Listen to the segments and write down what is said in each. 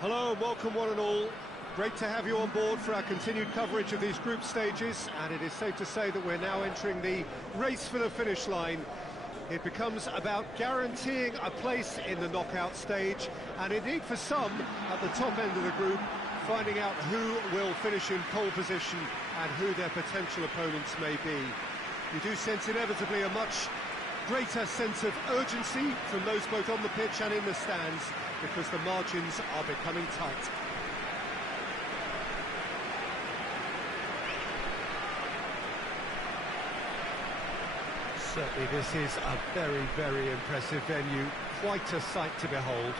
Hello and welcome one and all. Great to have you on board for our continued coverage of these group stages, and it is safe to say that we're now entering the race for the finish line. It becomes about guaranteeing a place in the knockout stage, and indeed for some at the top end of the group, finding out who will finish in pole position and who their potential opponents may be. You do sense inevitably a much greater sense of urgency from those both on the pitch and in the stands, because the margins are becoming tight. Certainly this is a very, very impressive venue, quite a sight to behold.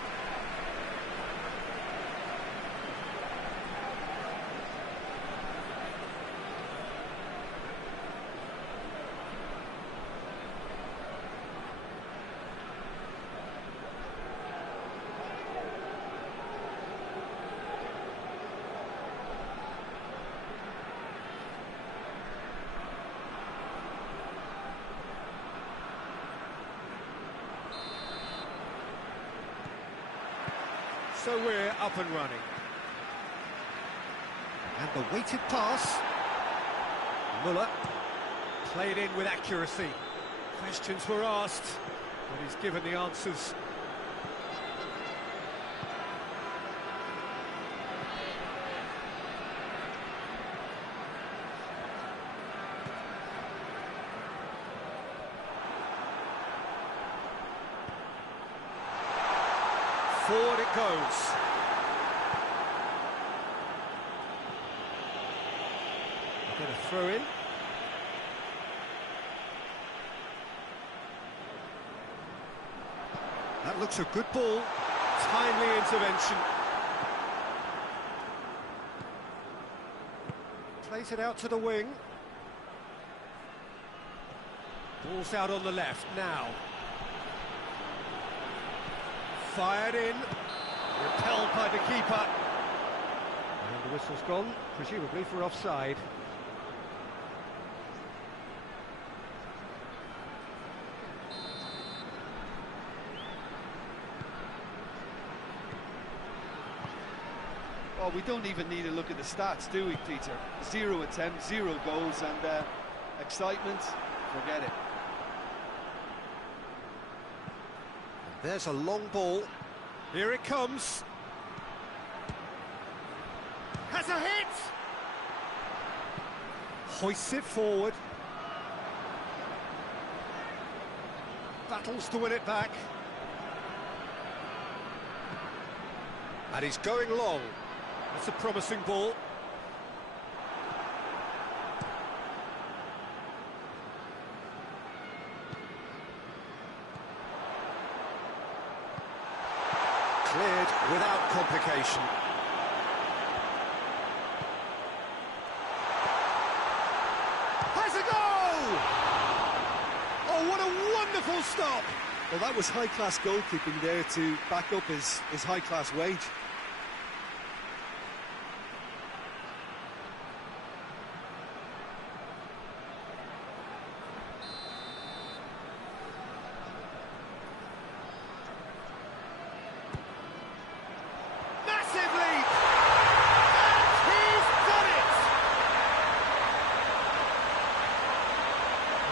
So we're up and running. And the weighted pass. Müller played in with accuracy. Questions were asked, but he's given the answers. Forward it goes. A bit of throw in. That looks a good ball. Timely intervention. Plays it out to the wing. Ball's out on the left now. Fired in, repelled by the keeper. And the whistle's gone, presumably for offside. Well, we don't even need to look at the stats, do we, Peter? 0 attempts, 0 goals, and excitement, forget it. There's a long ball. Here it comes. Has a hit! Hoists it forward. Battles to win it back. And he's going long. That's a promising ball. Cleared without complication. Has a goal! Oh, what a wonderful stop! Well, that was high-class goalkeeping there to back up his high-class wage.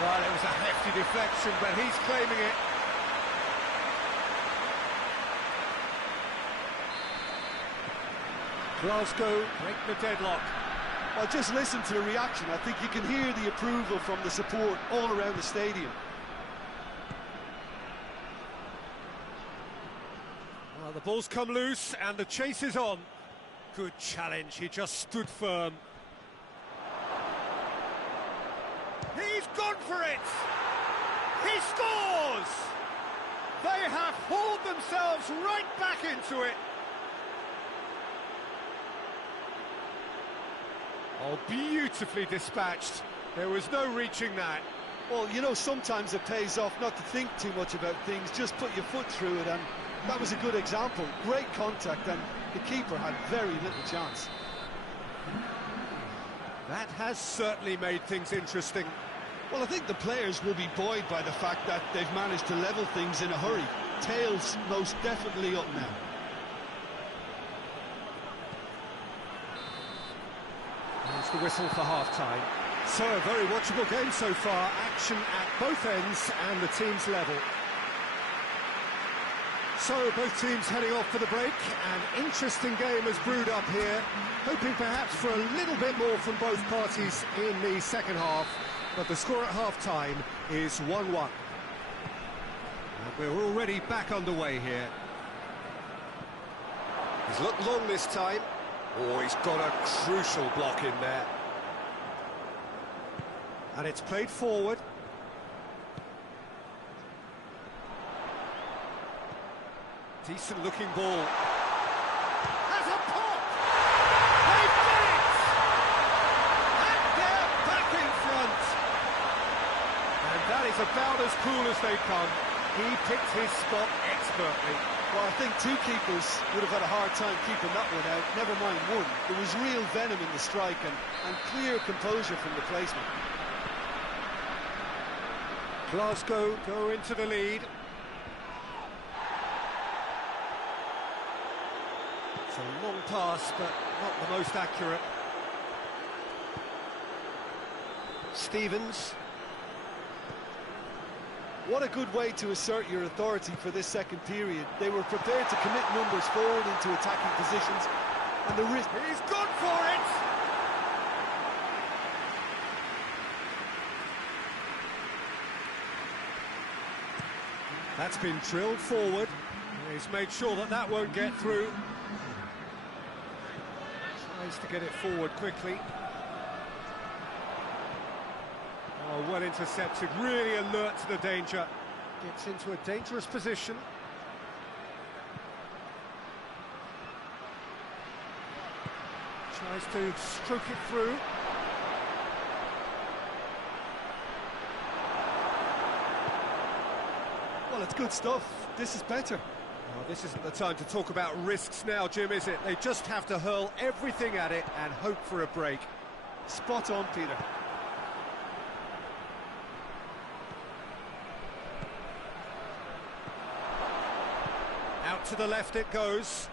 Well, it was a hefty deflection, but he's claiming it. Glasgow break the deadlock. Well, just listen to the reaction. I think you can hear the approval from the support all around the stadium. Well, the ball's come loose and the chase is on. Good challenge, he just stood firm. He's gone for it! He scores! They have hauled themselves right back into it. Oh, beautifully dispatched. There was no reaching that. Well, you know, sometimes it pays off not to think too much about things, just put your foot through it, and that was a good example. Great contact, and the keeper had very little chance. That has certainly made things interesting. Well, I think the players will be buoyed by the fact that they've managed to level things in a hurry. Tails most definitely up now. the whistle for half-time. So, a very watchable game so far. Action at both ends and the teams level. So, both teams heading off for the break. An interesting game has brewed up here. Hoping perhaps for a little bit more from both parties in the second half. But the score at half-time is 1-1. We're already back underway here. He's looked long this time. Oh, he's got a crucial block in there. And it's played forward. Decent looking ball. Has a pop! They've done it! And they're back in front. And that is about as cool as they come. He picked his spot expertly. Well, I think two keepers would have had a hard time keeping that one out, never mind one. There was real venom in the strike and clear composure from the placement. Glasgow go into the lead. It's a long pass, but not the most accurate. Stevens. What a good way to assert your authority for this second period. They were prepared to commit numbers forward into attacking positions, and the risk... He's gone for it! That's been drilled forward. He's made sure that that won't get through. Tries to get it forward quickly. Oh, well intercepted, really alert to the danger. Gets into a dangerous position. Tries to stroke it through. Well, it's good stuff. This is better. Oh, this isn't the time to talk about risks now, Jim, is it? They just have to hurl everything at it and hope for a break. Spot on, Peter. Out to the left it goes.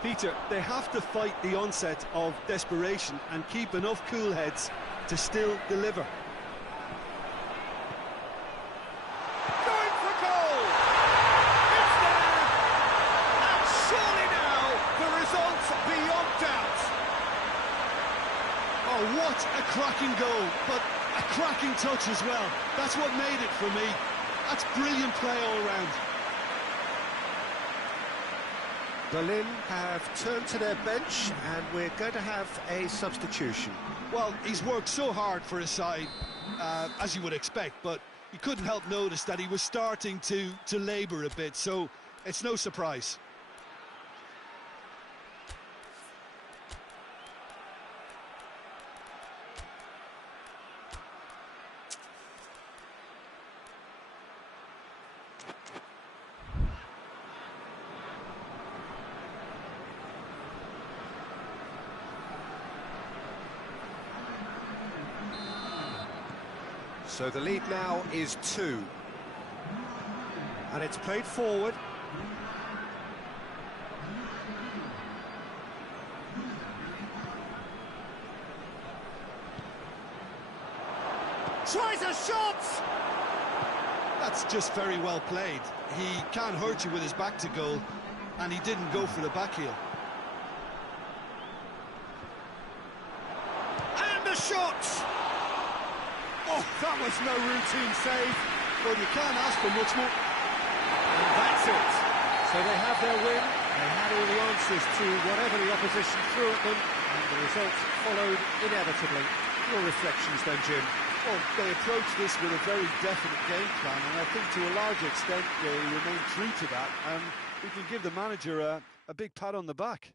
Peter, they have to fight the onset of desperation and keep enough cool heads to still deliver. Going for goal! It's there! And surely now, the result's beyond doubt. Oh, what a cracking goal, but a cracking touch as well. That's what made it for me. That's brilliant play all round. Berlin have turned to their bench, and we're going to have a substitution. Well, he's worked so hard for his side, as you would expect, but you couldn't help notice that he was starting to labour a bit, so it's no surprise. So the lead now is 2. And it's played forward. Tries a shot! That's just very well played. He can't hurt you with his back to goal, and he didn't go for the back heel. And a shot! Oh, that was no routine save. Well, you can't ask for much more. And that's it. So they have their win. They had all the answers to whatever the opposition threw at them, and the result followed inevitably. Your reflections then, Jim? Well, they approached this with a very definite game plan, and I think to a large extent they remained true to that, and we can give the manager a big pat on the back.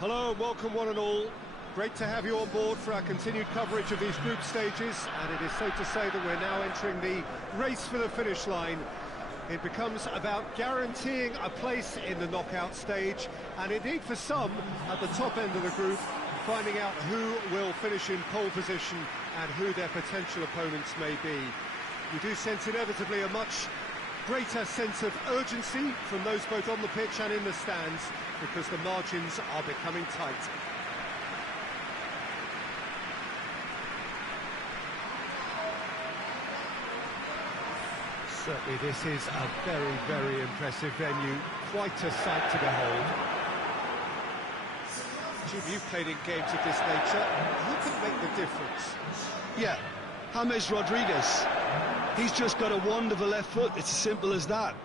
Hello and welcome one and all. Great to have you on board for our continued coverage of these group stages, and it is safe to say that we're now entering the race for the finish line. It becomes about guaranteeing a place in the knockout stage, and indeed for some, at the top end of the group, finding out who will finish in pole position and who their potential opponents may be. You do sense inevitably a much greater sense of urgency from those both on the pitch and in the stands, because the margins are becoming tight. Certainly this is a very, very impressive venue, quite a sight to behold. Jim, you've played in games of this nature. Who can make the difference? Yeah, James Rodriguez. He's just got a wonderful left foot, it's as simple as that.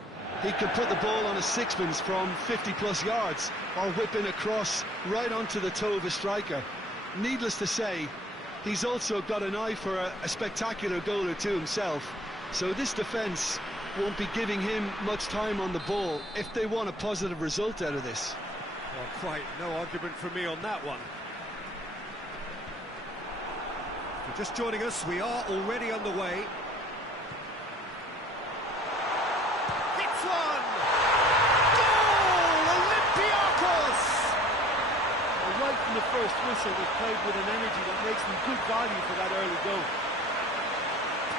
He can put the ball on a sixpence from 50-plus yards, or whip in a cross right onto the toe of a striker. Needless to say, he's also got an eye for a spectacular goal or two himself. So this defence won't be giving him much time on the ball if they want a positive result out of this. Well, quite no argument from me on that one. If you're just joining us, we are already underway. Hits one! Goal! Olympiacos! Well, right from the first whistle, they've played with an energy that makes them good value for that early goal.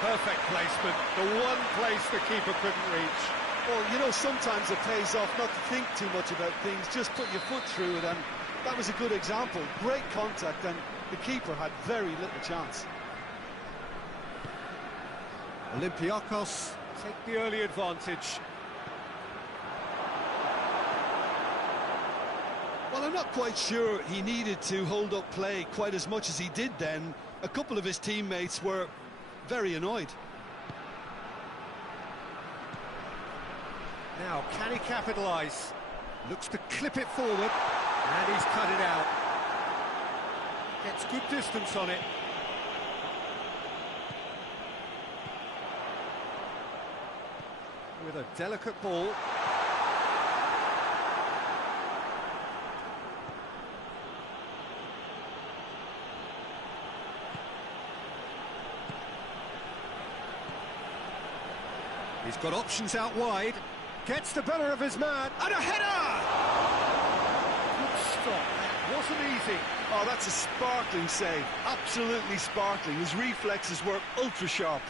Perfect placement, the one place the keeper couldn't reach. Well, you know, sometimes it pays off not to think too much about things, just put your foot through it, and that was a good example. Great contact, and the keeper had very little chance. Olympiacos take the early advantage. Well, I'm not quite sure he needed to hold up play quite as much as he did then. A couple of his teammates were very annoyed. Now, can he capitalise? Looks to clip it forward, and he's cut it out. Gets good distance on it. With a delicate ball. He's got options out wide. Gets the better of his man, and a header! Good stop, that wasn't easy. Oh, that's a sparkling save, absolutely sparkling. His reflexes were ultra sharp.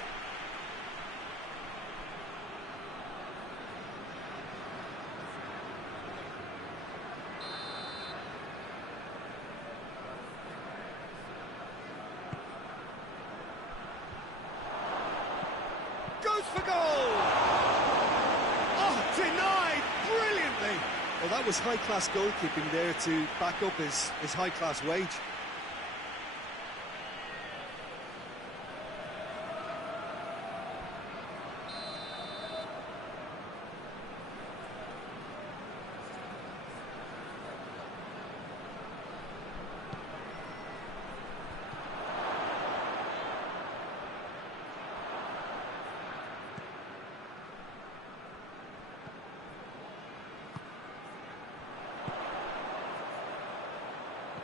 Goes for goal! Oh, denied brilliantly! Well, that was high-class goalkeeping there to back up his high-class wage.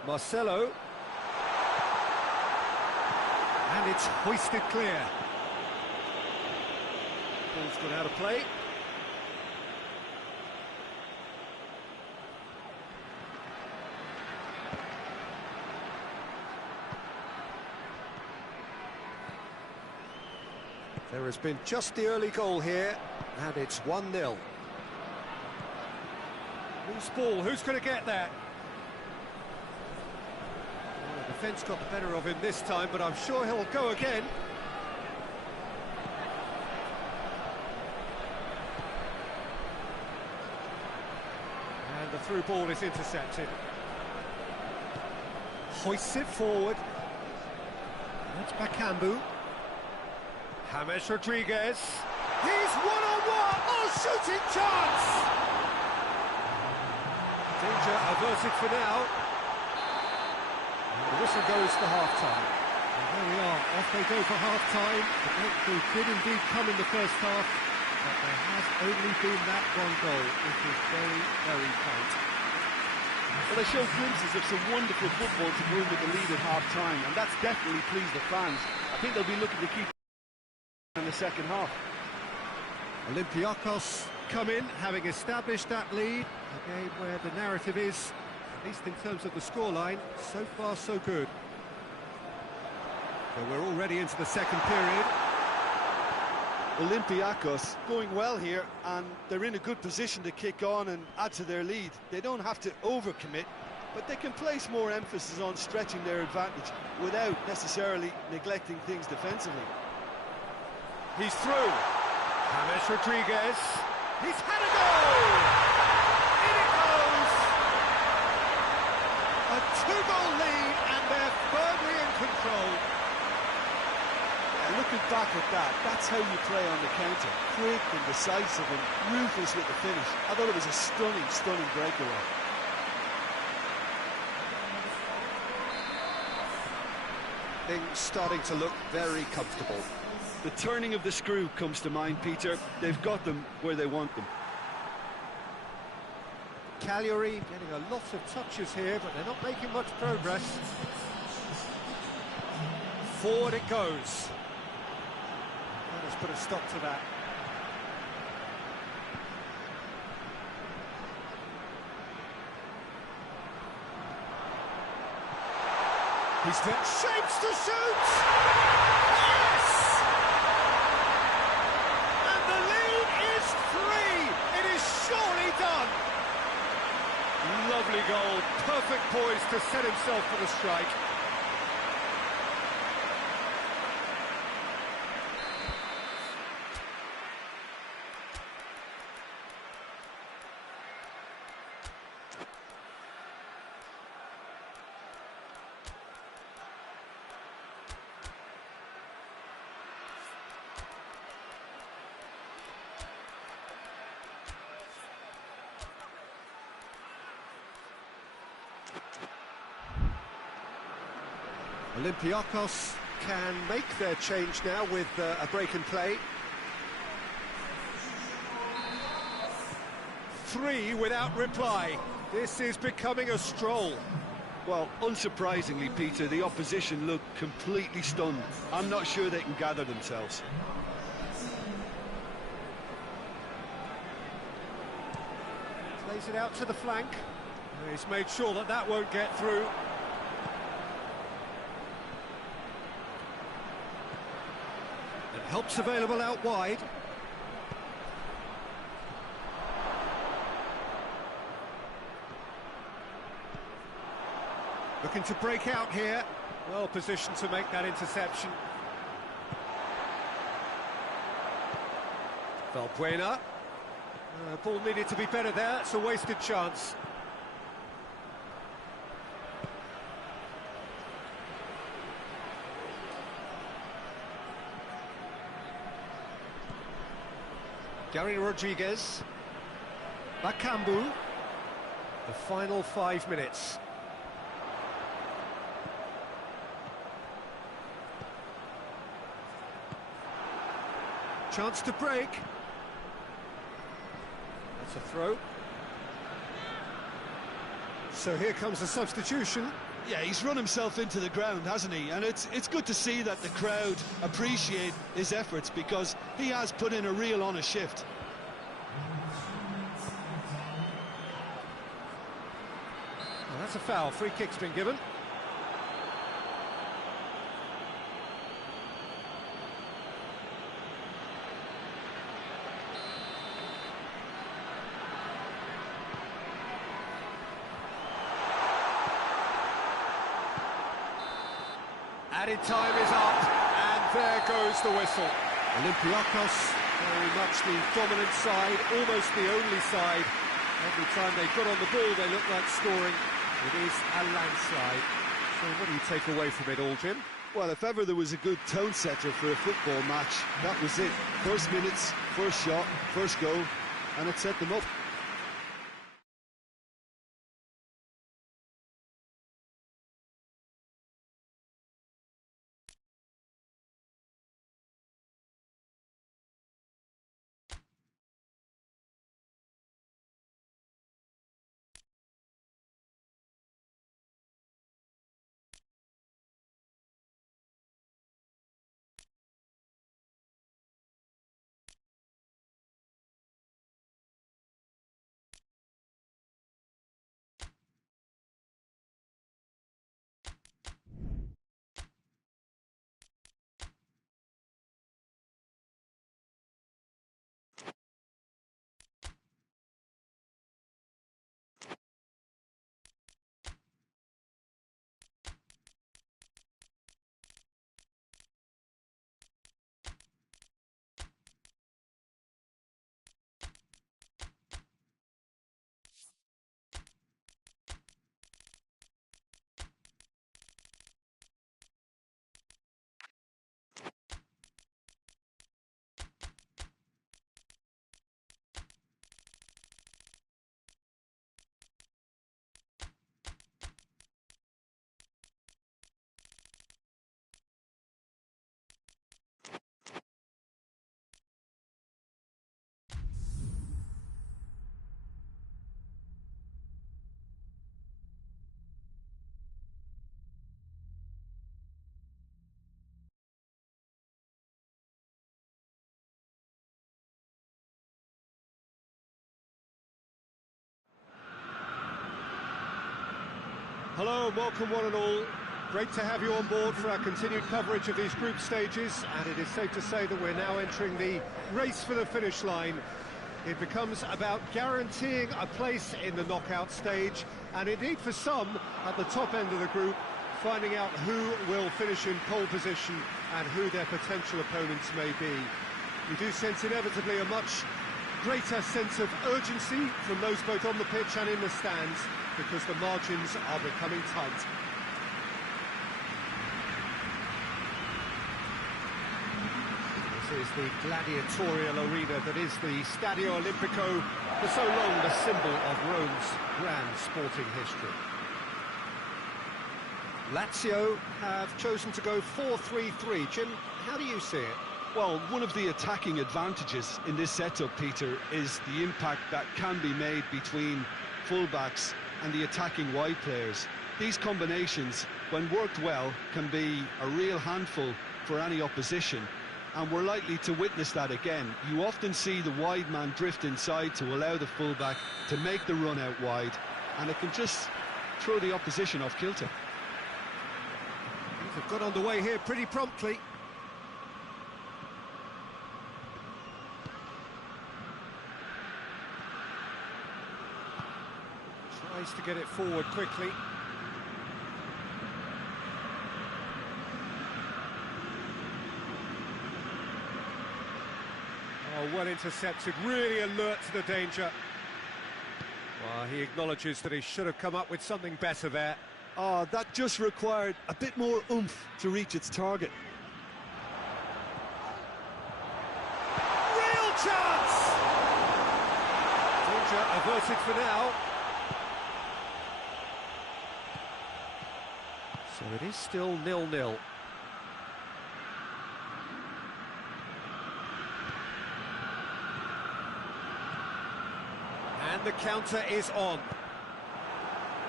Marcelo. And it's hoisted clear. Ball's gone out of play. There has been just the early goal here, and it's 1-0. Loose ball, who's going to get that? The defence got the better of him this time, but I'm sure he'll go again. And the through ball is intercepted. Hoists it forward. That's Bakambu. James Rodriguez. He's one-on-one! Oh, shooting chance! Danger averted for now. The whistle goes for half-time. And there we are, off they go for half-time. The breakthrough did indeed come in the first half, but there has only been that one goal. It is very, very tight. Well, they show glimpses of some wonderful football to go in with the lead at half-time, and that's definitely pleased the fans. I think they'll be looking to keep in the second half. Olympiacos come in, having established that lead. A game where the narrative is, at least in terms of the scoreline, so far so good. So we're already into the second period. Olympiacos going well here, and they're in a good position to kick on and add to their lead. They don't have to overcommit, but they can place more emphasis on stretching their advantage without necessarily neglecting things defensively. He's through. James Rodriguez. He's had a goal! In it goes! A two-goal lead, and they're firmly in control. Looking back at that, that's how you play on the counter. Quick and decisive and ruthless with the finish. I thought it was a stunning, stunning breakaway. Things starting to look very comfortable. The turning of the screw comes to mind, Peter. They've got them where they want them. Cagliari getting a lot of touches here, but they're not making much progress. Forward it goes. Let's put a stop to that. He's there. Shapes to shoot! Yes! And the lead is 3! It is surely done! Lovely goal. Perfect poise to set himself for the strike. Olympiacos can make their change now with a break in play. 3 without reply. This is becoming a stroll. Well, unsurprisingly, Peter, the opposition look completely stunned. I'm not sure they can gather themselves. Plays it out to the flank. He's made sure that that won't get through. And help's available out wide. Looking to break out here. Well positioned to make that interception. Valbuena. Ball needed to be better there. It's a wasted chance. Gary Rodriguez. Bakambu. The final 5 minutes. Chance to break. That's a throw. So here comes a substitution. Yeah, he's run himself into the ground, hasn't he? And it's good to see that the crowd appreciate his efforts, because he has put in a real honest shift. Well, that's a foul. Free kick's been given. Added time is up, and there goes the whistle. Olympiacos, very much the dominant side, almost the only side. Every time they got on the ball, they look like scoring. It is a landslide. So what do you take away from it all, Jim? Well, if ever there was a good tone setter for a football match, that was it. First minutes, first shot, first goal, and it set them up. Hello and welcome one and all. Great to have you on board for our continued coverage of these group stages, and it is safe to say that we're now entering the race for the finish line. It becomes about guaranteeing a place in the knockout stage, and indeed for some at the top end of the group, finding out who will finish in pole position and who their potential opponents may be. We do sense inevitably a much greater sense of urgency from those both on the pitch and in the stands, because the margins are becoming tight. This is the gladiatorial arena that is the Stadio Olimpico, for so long the symbol of Rome's grand sporting history. Lazio have chosen to go 4-3-3. Jim, how do you see it? Well, one of the attacking advantages in this setup, Peter, is the impact that can be made between fullbacks and the attacking wide players. These combinations, when worked well, can be a real handful for any opposition, and we're likely to witness that again. You often see the wide man drift inside to allow the fullback to make the run out wide, and it can just throw the opposition off kilter. They've got underway here pretty promptly. Tries to get it forward quickly. Oh, well intercepted, really alert to the danger. Well, he acknowledges that he should have come up with something better there. Oh, that just required a bit more oomph to reach its target. Real chance! Danger averted for now. So it is still 0-0. And the counter is on.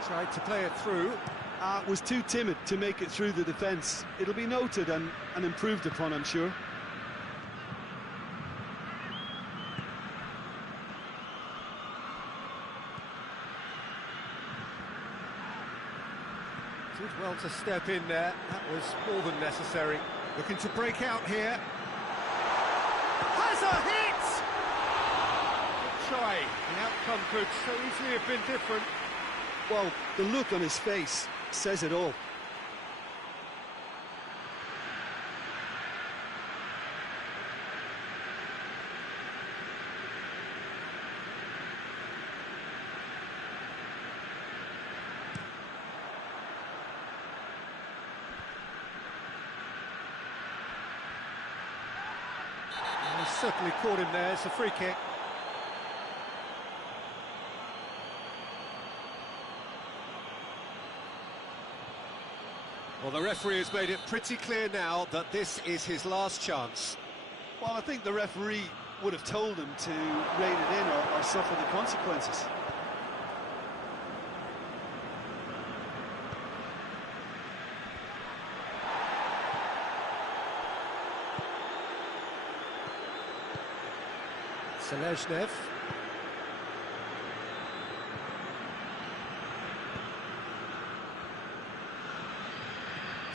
Tried to play it through. Was too timid to make it through the defence. It'll be noted and improved upon, I'm sure. Did well to step in there. That was more than necessary. Looking to break out here. Has a hit! Good try. The outcome could so easily have been different. Well, the look on his face says it all. He certainly caught him there. It's a free kick. Well, the referee has made it pretty clear now that this is his last chance. Well, I think the referee would have told him to rein it in or suffer the consequences. Seleznev.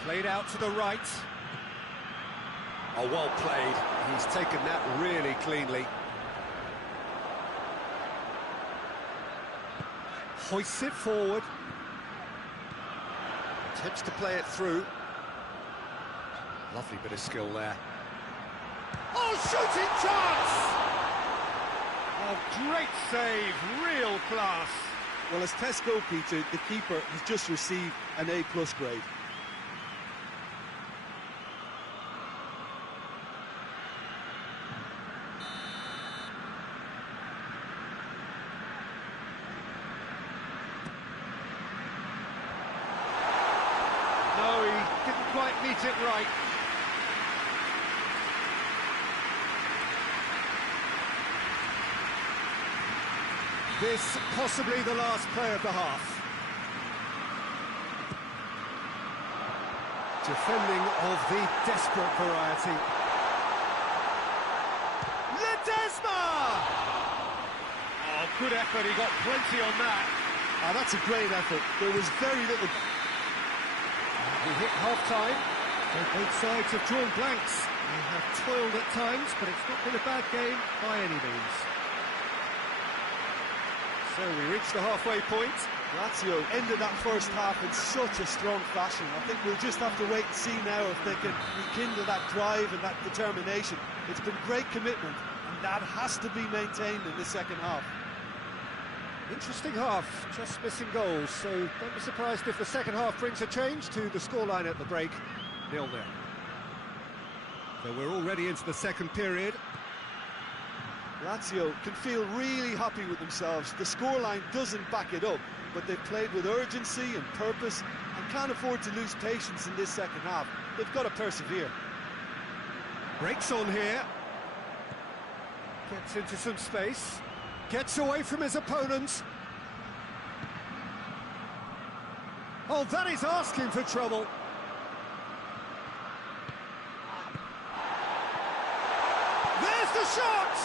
Played out to the right. Oh, well played. He's taken that really cleanly. Hoists it forward. Attempts to play it through. Lovely bit of skill there. Oh, shooting chance! Oh, great save, real class. Well, as tests go, Peter, the keeper has just received an A+ grade. No, he didn't quite meet it right. This possibly the last play of the half. Defending of the desperate variety. Ledesma! Oh, good effort, he got plenty on that. Oh, that's a great effort. There was very little... We hit half-time. Both sides have drawn blanks. They have toiled at times, but it's not been a bad game by any means. So we reach the halfway point. Lazio ended that first half in such a strong fashion. I think we'll just have to wait and see now if they can rekindle that drive and that determination. It's been great commitment, and that has to be maintained in the second half. Interesting half, just missing goals, so don't be surprised if the second half brings a change to the scoreline at the break, 0-0. So we're already into the second period. Lazio can feel really happy with themselves. The scoreline doesn't back it up, but they've played with urgency and purpose and can't afford to lose patience in this second half. They've got to persevere. Breaks on here. Gets into some space. Gets away from his opponent. Oh, that is asking for trouble. There's the shot!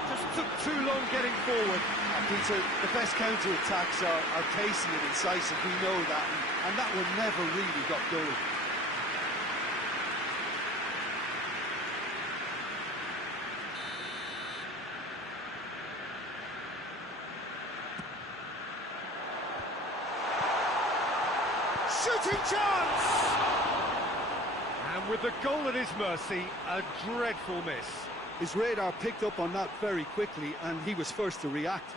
It just took too long getting forward. Peter, the best counter-attacks are pacey and incisive, we know that, and that one never really got going. Shooting chance! And with the goal at his mercy, a dreadful miss. His radar picked up on that very quickly, and he was first to react.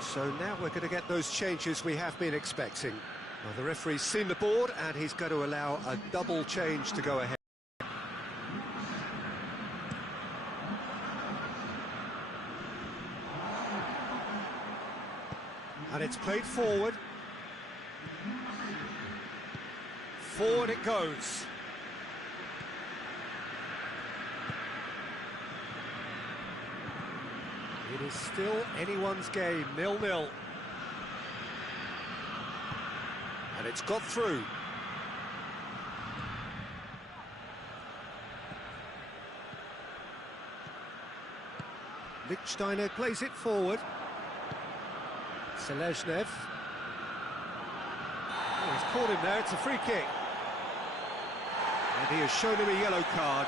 So now we're going to get those changes we have been expecting. Well, the referee's seen the board and he's going to allow a double change to go ahead. And it's played forward. Forward it goes. It is still anyone's game, 0-0. And it's got through. Lichtsteiner plays it forward. Selezhnev. Oh, he's caught him there, it's a free kick. And he has shown him a yellow card.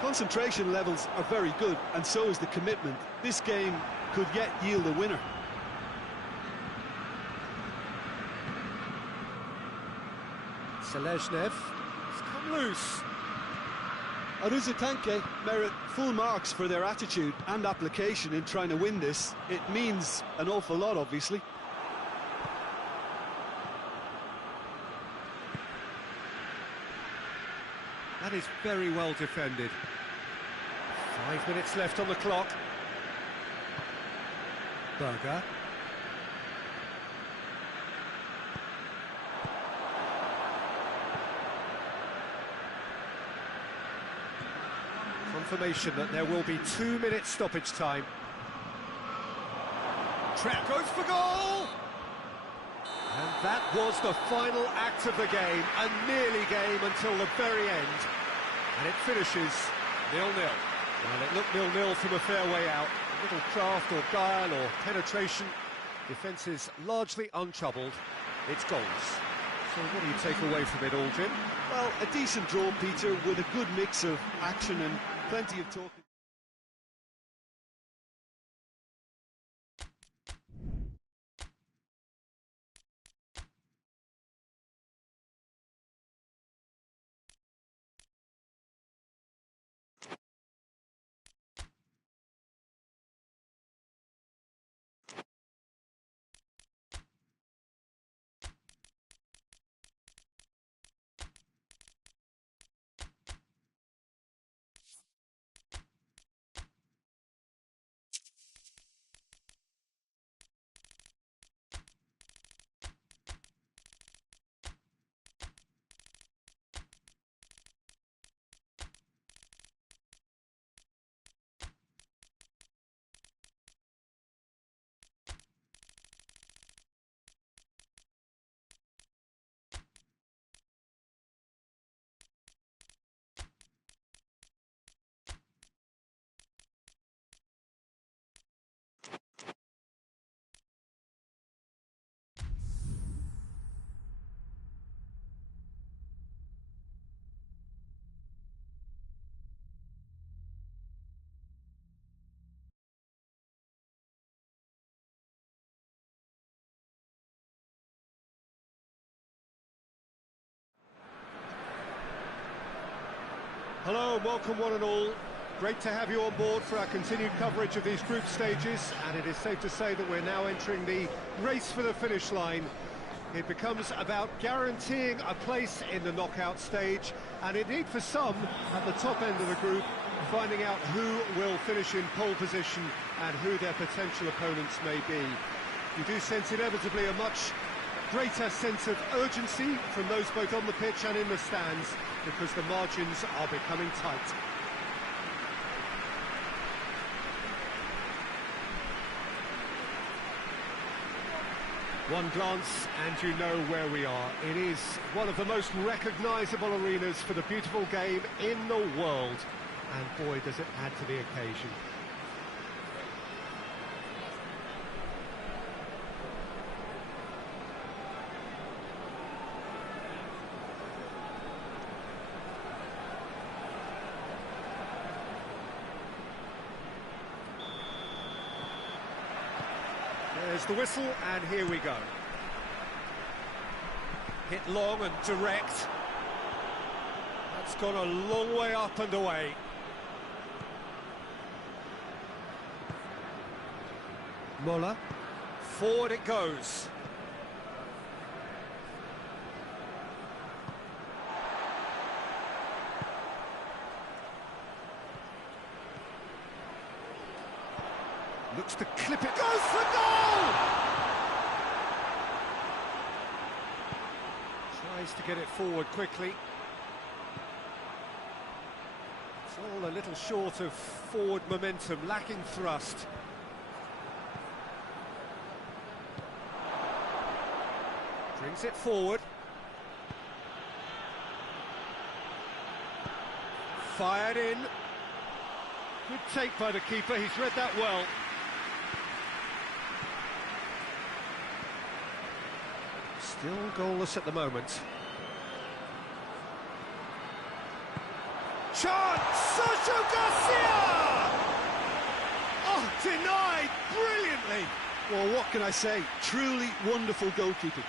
Concentration levels are very good, and so is the commitment. This game could yet yield a winner. Selezhnev has come loose. Aruzatanke merit full marks for their attitude and application in trying to win this. It means an awful lot, obviously. That is very well defended. 5 minutes left on the clock. Berger. Confirmation that there will be 2 minutes stoppage time. Trap goes for goal! And that was the final act of the game, a nearly game until the very end. And it finishes 0-0. Well, it looked 0-0 from a fair way out. A little craft or guile or penetration. Defence is largely untroubled. It's goals. So what do you take away from it all, Jim? Well, a decent draw, Peter, with a good mix of action and plenty of talking. Hello and welcome one and all. Great to have you on board for our continued coverage of these group stages, and it is safe to say that we're now entering the race for the finish line. It becomes about guaranteeing a place in the knockout stage, and indeed for some, at the top end of the group, finding out who will finish in pole position and who their potential opponents may be. You do sense inevitably a much greater sense of urgency from those both on the pitch and in the stands, because the margins are becoming tight. One glance and you know where we are. It is one of the most recognisable arenas for the beautiful game in the world. And boy, does it add to the occasion. There's the whistle, and here we go. Hit long and direct. That's gone a long way up and away. Muller. Forward it goes. Looks to clip it. Goes for goal! Tries to get it forward quickly. It's all a little short of forward momentum, lacking thrust. Brings it forward. Fired in. Good take by the keeper, he's read that well. Still goalless at the moment. Chance! SOCHAUX! Oh, denied brilliantly! Well, what can I say? Truly wonderful goalkeeping.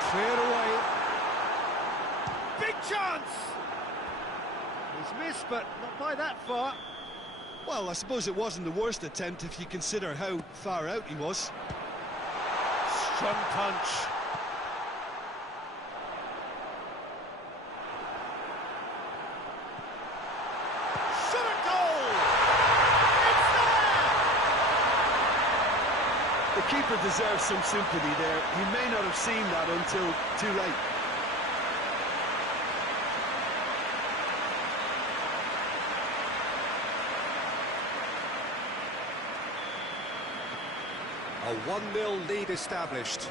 Cleared away. Big chance! He's missed, but not by that far. Well, I suppose it wasn't the worst attempt if you consider how far out he was. Strong punch. Shot at goal! It's there! The keeper deserves some sympathy there. He may not have seen that until too late. A 1-0 lead established.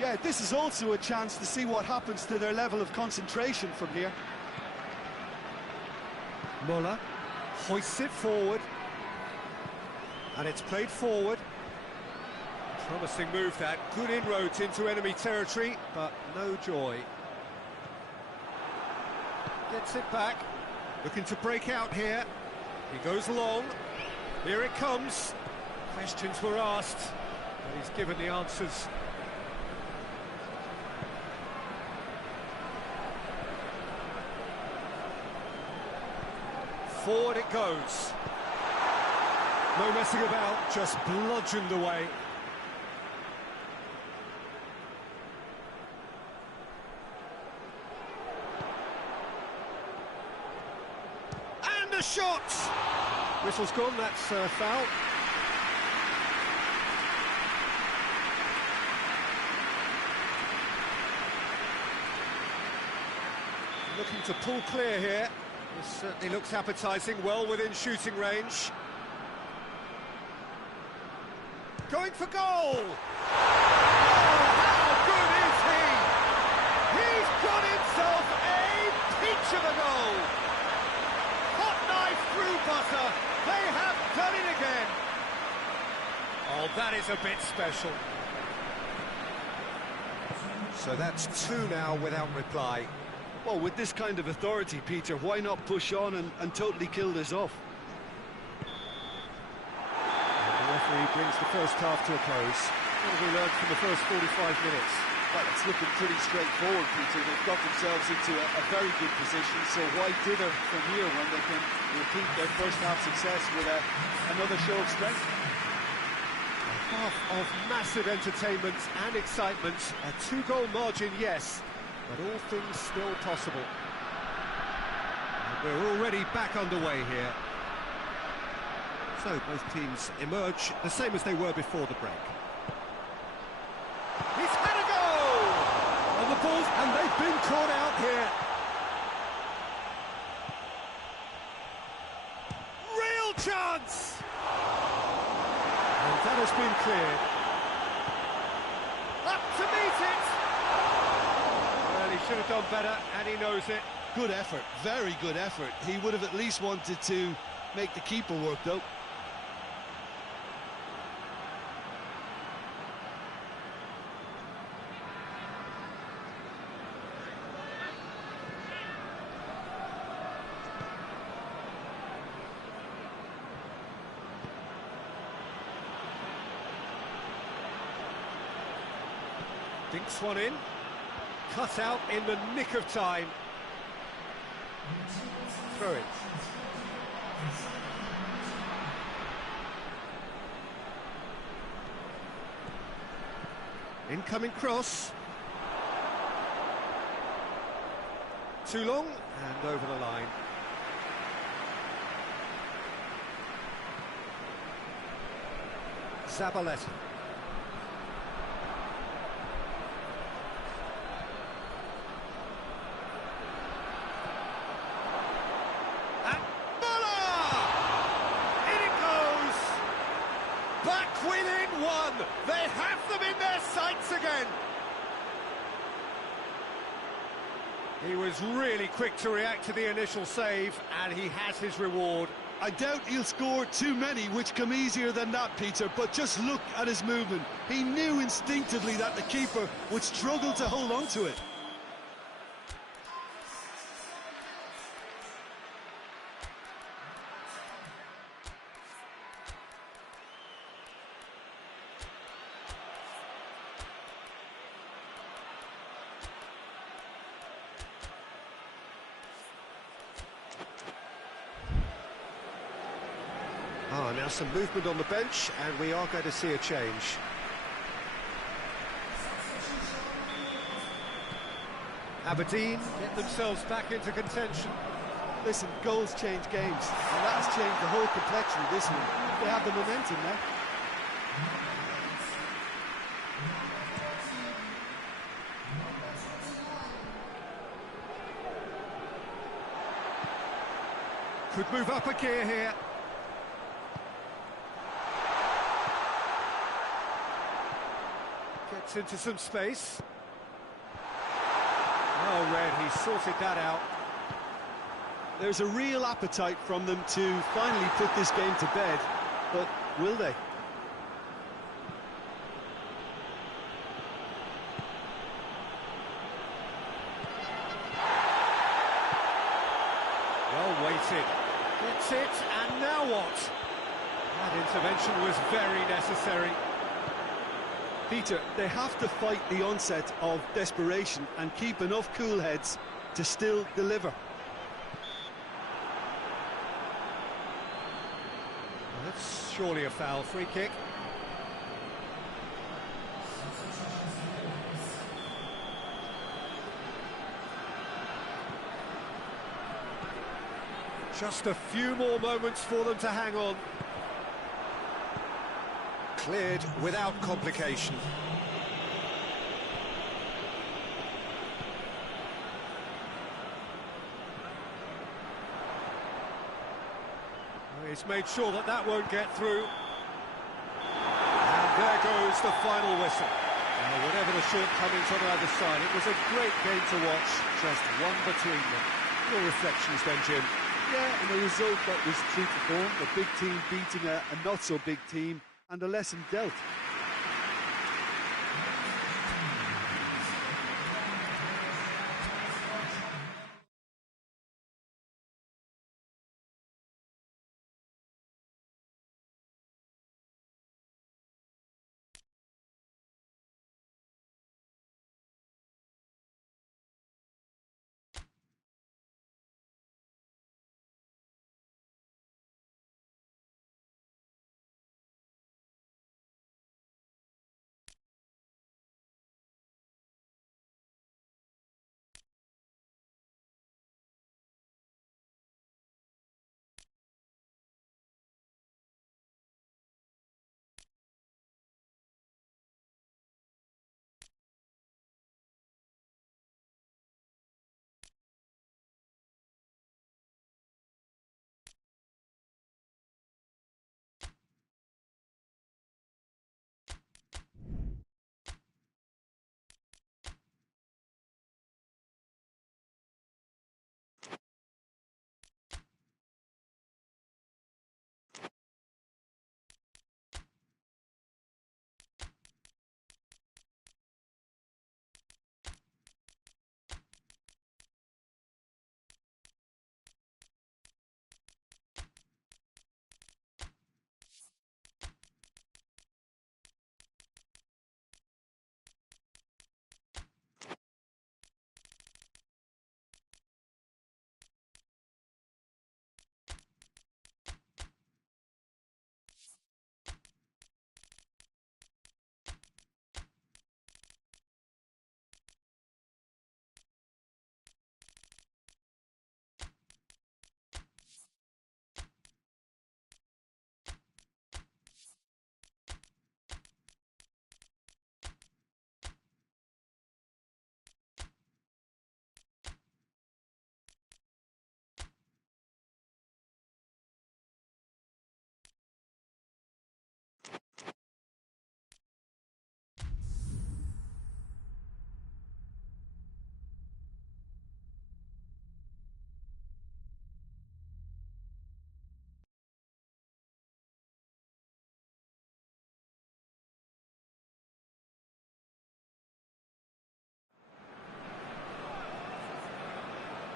Yeah, this is also a chance to see what happens to their level of concentration from here. Muller hoists it forward. And it's played forward. Promising move that. Good inroads into enemy territory, but no joy. Gets it back. Looking to break out here. He goes long. Here it comes. Questions were asked, but he's given the answers. Forward it goes. No messing about, just bludgeoned away. And a shot! Whistle's gone, that's foul. Looking to pull clear here. This certainly looks appetising, well within shooting range. Going for goal! Oh, how good is he? He's got himself a peach of a goal! Hot knife through butter, they have done it again! Oh, that is a bit special. So that's two now without reply. Well, with this kind of authority, Peter, why not push on and totally kill this off? And the referee brings the first half to a close. What have we learned from the first 45 minutes? Well, it's looking pretty straightforward, Peter. They've got themselves into a very good position, so why dither from here when they can repeat their first half success with another show of strength? A half of massive entertainment and excitement. A two-goal margin, yes, but all things still possible. And we're already back underway here. So both teams emerge the same as they were before the break. He's had a goal! On the ball, and they've been caught out here. Real chance! And that has been cleared. Up to meet it! Well, he should have done better, and he knows it. Good effort, very good effort. He would have at least wanted to make the keeper work, though. Dinks one in, cut out in the nick of time. Throw it. Incoming cross. Too long, and over the line. Zabaleta. Within one, they have them in their sights again. He was really quick to react to the initial save, and he has his reward. I doubt he'll score too many, which come easier than that, Peter, but just look at his movement. He knew instinctively that the keeper would struggle to hold on to it. Now some movement on the bench, and we are going to see a change. Aberdeen get themselves back into contention. Listen, goals change games, and that's changed the whole complexion of this one. They have the momentum now. Could move up a gear here. Gets into some space. Oh, Red, he sorted that out. There's a real appetite from them to finally put this game to bed, but will they? Well weighted. Gets it, and now what? That intervention was very necessary. Peter, they have to fight the onset of desperation and keep enough cool heads to still deliver. That's surely a foul. Free kick. Just a few more moments for them to hang on. Cleared without complication. He's made sure that that won't get through. And there goes the final whistle. Whatever the shortcomings on either side, it was a great game to watch, just one between them. Your reflections then, Jim? Yeah, and a result that was true to form, a big team beating a not-so-big team, and a lesson dealt.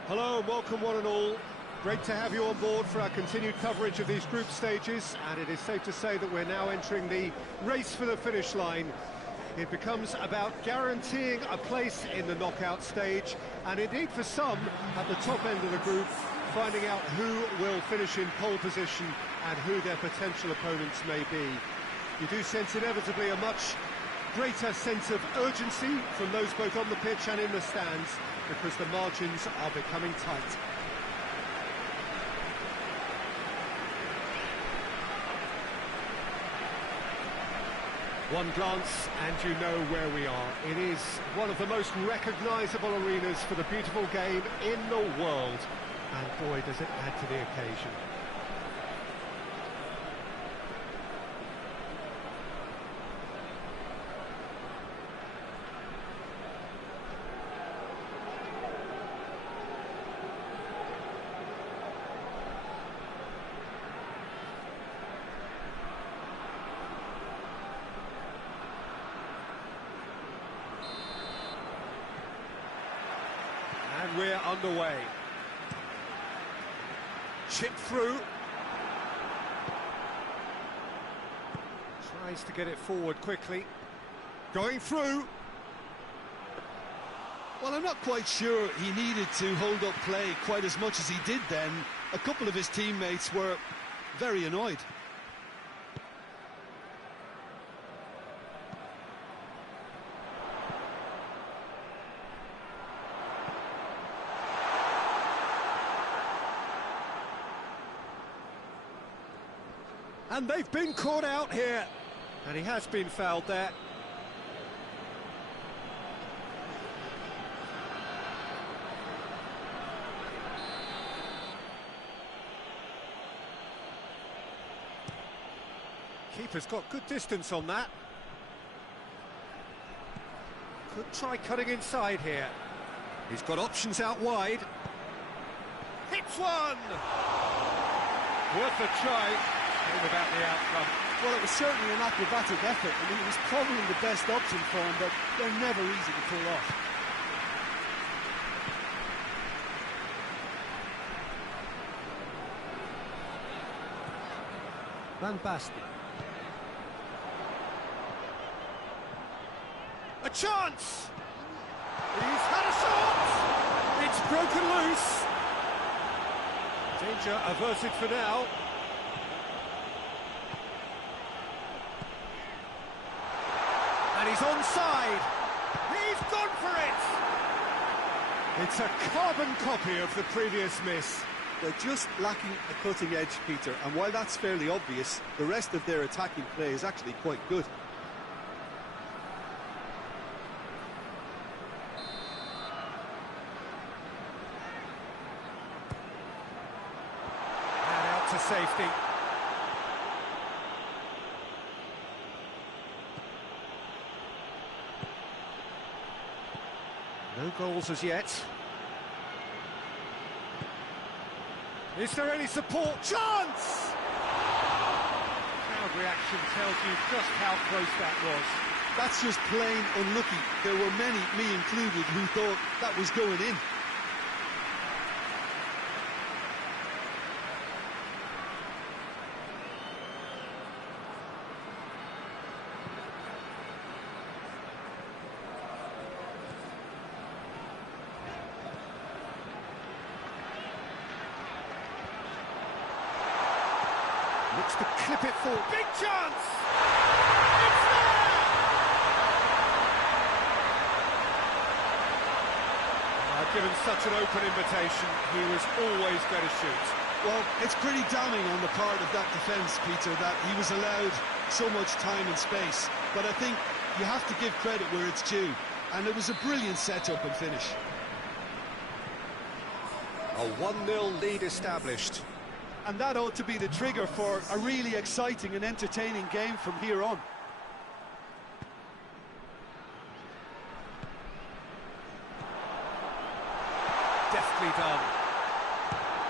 Hello and welcome one and all. Great to have you on board for our continued coverage of these group stages, and it is safe to say that we're now entering the race for the finish line. It becomes about guaranteeing a place in the knockout stage, and indeed for some, at the top end of the group, finding out who will finish in pole position and who their potential opponents may be. You do sense inevitably a much greater sense of urgency from those both on the pitch and in the stands, because the margins are becoming tight. One glance and you know where we are. It is one of the most recognisable arenas for the beautiful game in the world. And boy, does it add to the occasion. And we're underway. Chip through. Tries to get it forward quickly. Going through. Well, I'm not quite sure he needed to hold up play quite as much as he did then. A couple of his teammates were very annoyed. And they've been caught out here. And he has been fouled there. Keeper's got good distance on that. Could try cutting inside here. He's got options out wide. Hits one! Worth a try. About the outcome. Well, it was certainly an acrobatic effort. I mean, it was probably the best option for him, but they're never easy to pull off. Van Basten. A chance! He's had a shot! It's broken loose. Danger averted for now. And he's onside. He's gone for it. It's a carbon copy of the previous miss. They're just lacking a cutting edge, Peter, and while that's fairly obvious, the rest of their attacking play is actually quite good. And out to safety. No goals as yet. Is there any support? Chance! Crowd reaction tells you just how close that was. That's just plain unlucky. There were many, me included, who thought that was going in. Looks to clip it forward. Big chance! It's there! Given such an open invitation, he was always going to shoot. Well, it's pretty damning on the part of that defence, Peter, that he was allowed so much time and space. But I think you have to give credit where it's due. And it was a brilliant set-up and finish. A 1-0 lead established. And that ought to be the trigger for a really exciting and entertaining game from here on. Deftly done.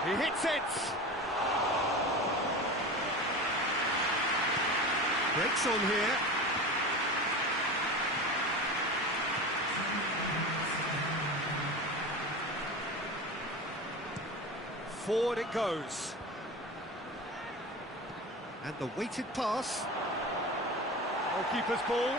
He hits it! Breaks on here. Forward it goes. And the weighted pass. Goalkeeper's ball.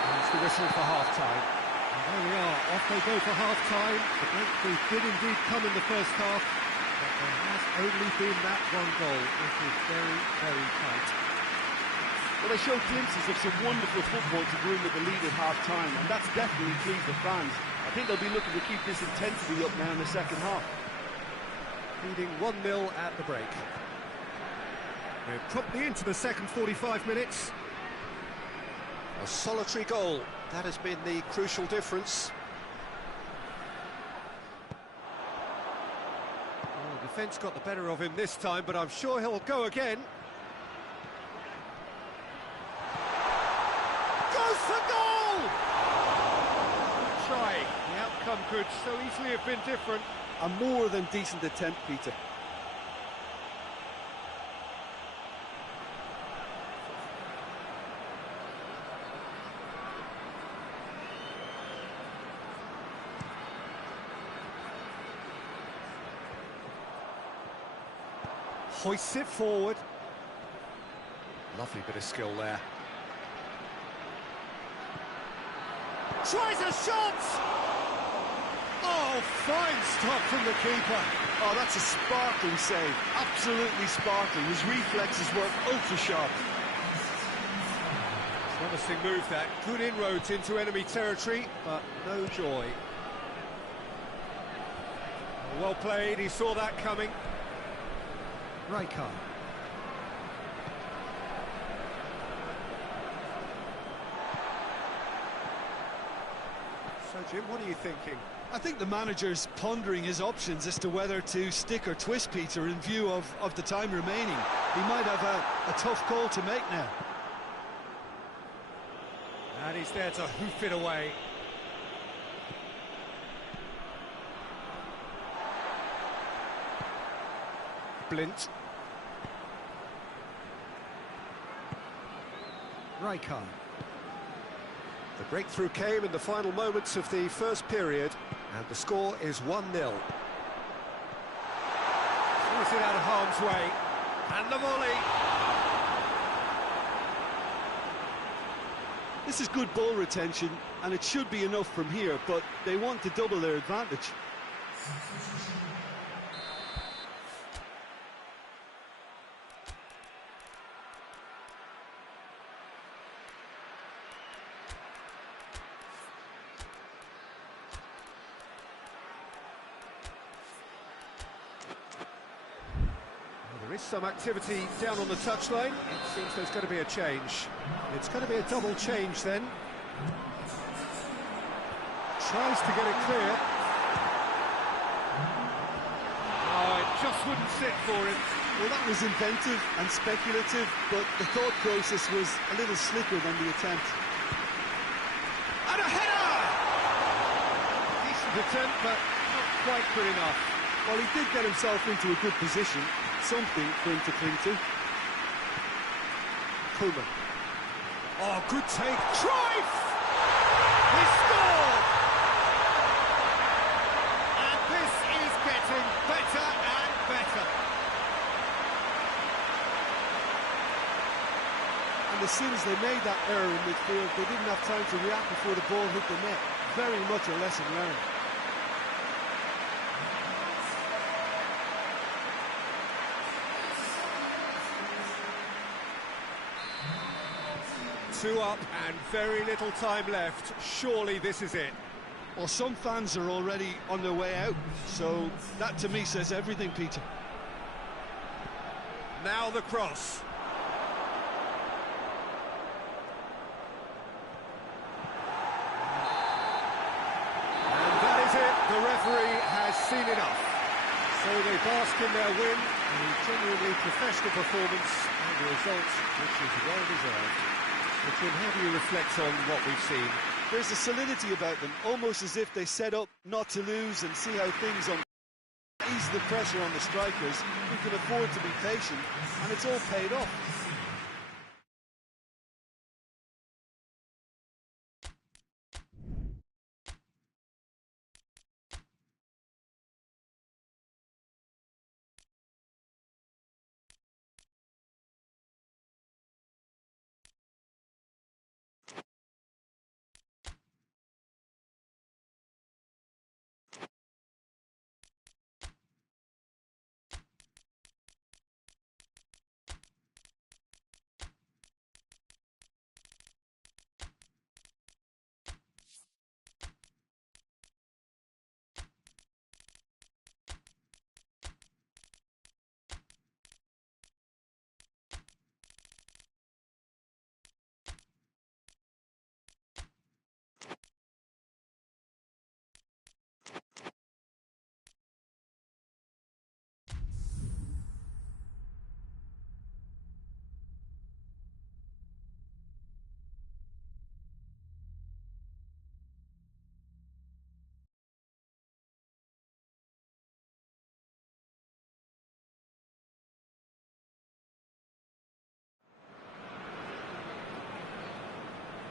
There's the whistle for half-time. And there we are, off they go for half-time. The breakthrough did indeed come in the first half, but there has only been that one goal. It is very, very tight. Well, they showed glimpses of some wonderful football to bring with the lead at half-time, and that's definitely pleased the fans. I think they'll be looking to keep this intensity up now in the second half. Leading 1-0 at the break. We're promptly into the second 45 minutes. A solitary goal, that has been the crucial difference. Oh, the defence got the better of him this time, but I'm sure he'll go again. Goes for goal! Try. The outcome could so easily have been different. A more than decent attempt, Peter. Hoists it forward. Lovely bit of skill there. Tries a shot! Oh, fine stop from the keeper. Oh, that's a sparkling save. Absolutely sparkling. His reflexes were ultra-sharp. Promising move that. Good inroads into enemy territory, but no joy. Well played, he saw that coming. RAYO. So, Jim, what are you thinking? I think the manager's pondering his options as to whether to stick or twist Peter in view of the time remaining. He might have a tough call to make now. And he's there to hoof it away. Blint. RAYO. The breakthrough came in the final moments of the first period, and the score is 1-0. Force it out of harm's way, and the volley. This is good ball retention, and it should be enough from here, but they want to double their advantage. There is some activity down on the touchline. It seems there's going to be a change. It's going to be a double change then. Tries to get it clear. Oh, it just wouldn't sit for him. Well, that was inventive and speculative, but the thought process was a little slicker than the attempt. And a header! Decent attempt, but not quite good enough. Well, he did get himself into a good position. Something for him to cling to. Koeman. Oh, good take. Cruyff! He scored! And this is getting better and better. And as soon as they made that error in midfield, they didn't have time to react before the ball hit the net. Very much a lesson learned. Two up and very little time left. Surely this is it. Well, some fans are already on their way out, so that to me says everything, Peter. Now the cross. And that is it. The referee has seen enough. So they bask in their win, a genuinely professional performance, and the result which is well deserved. But Jim, how do you reflect on what we've seen? There's a solidity about them, almost as if they set up not to lose and see how things ease the pressure on the strikers who can afford to be patient, and it's all paid off.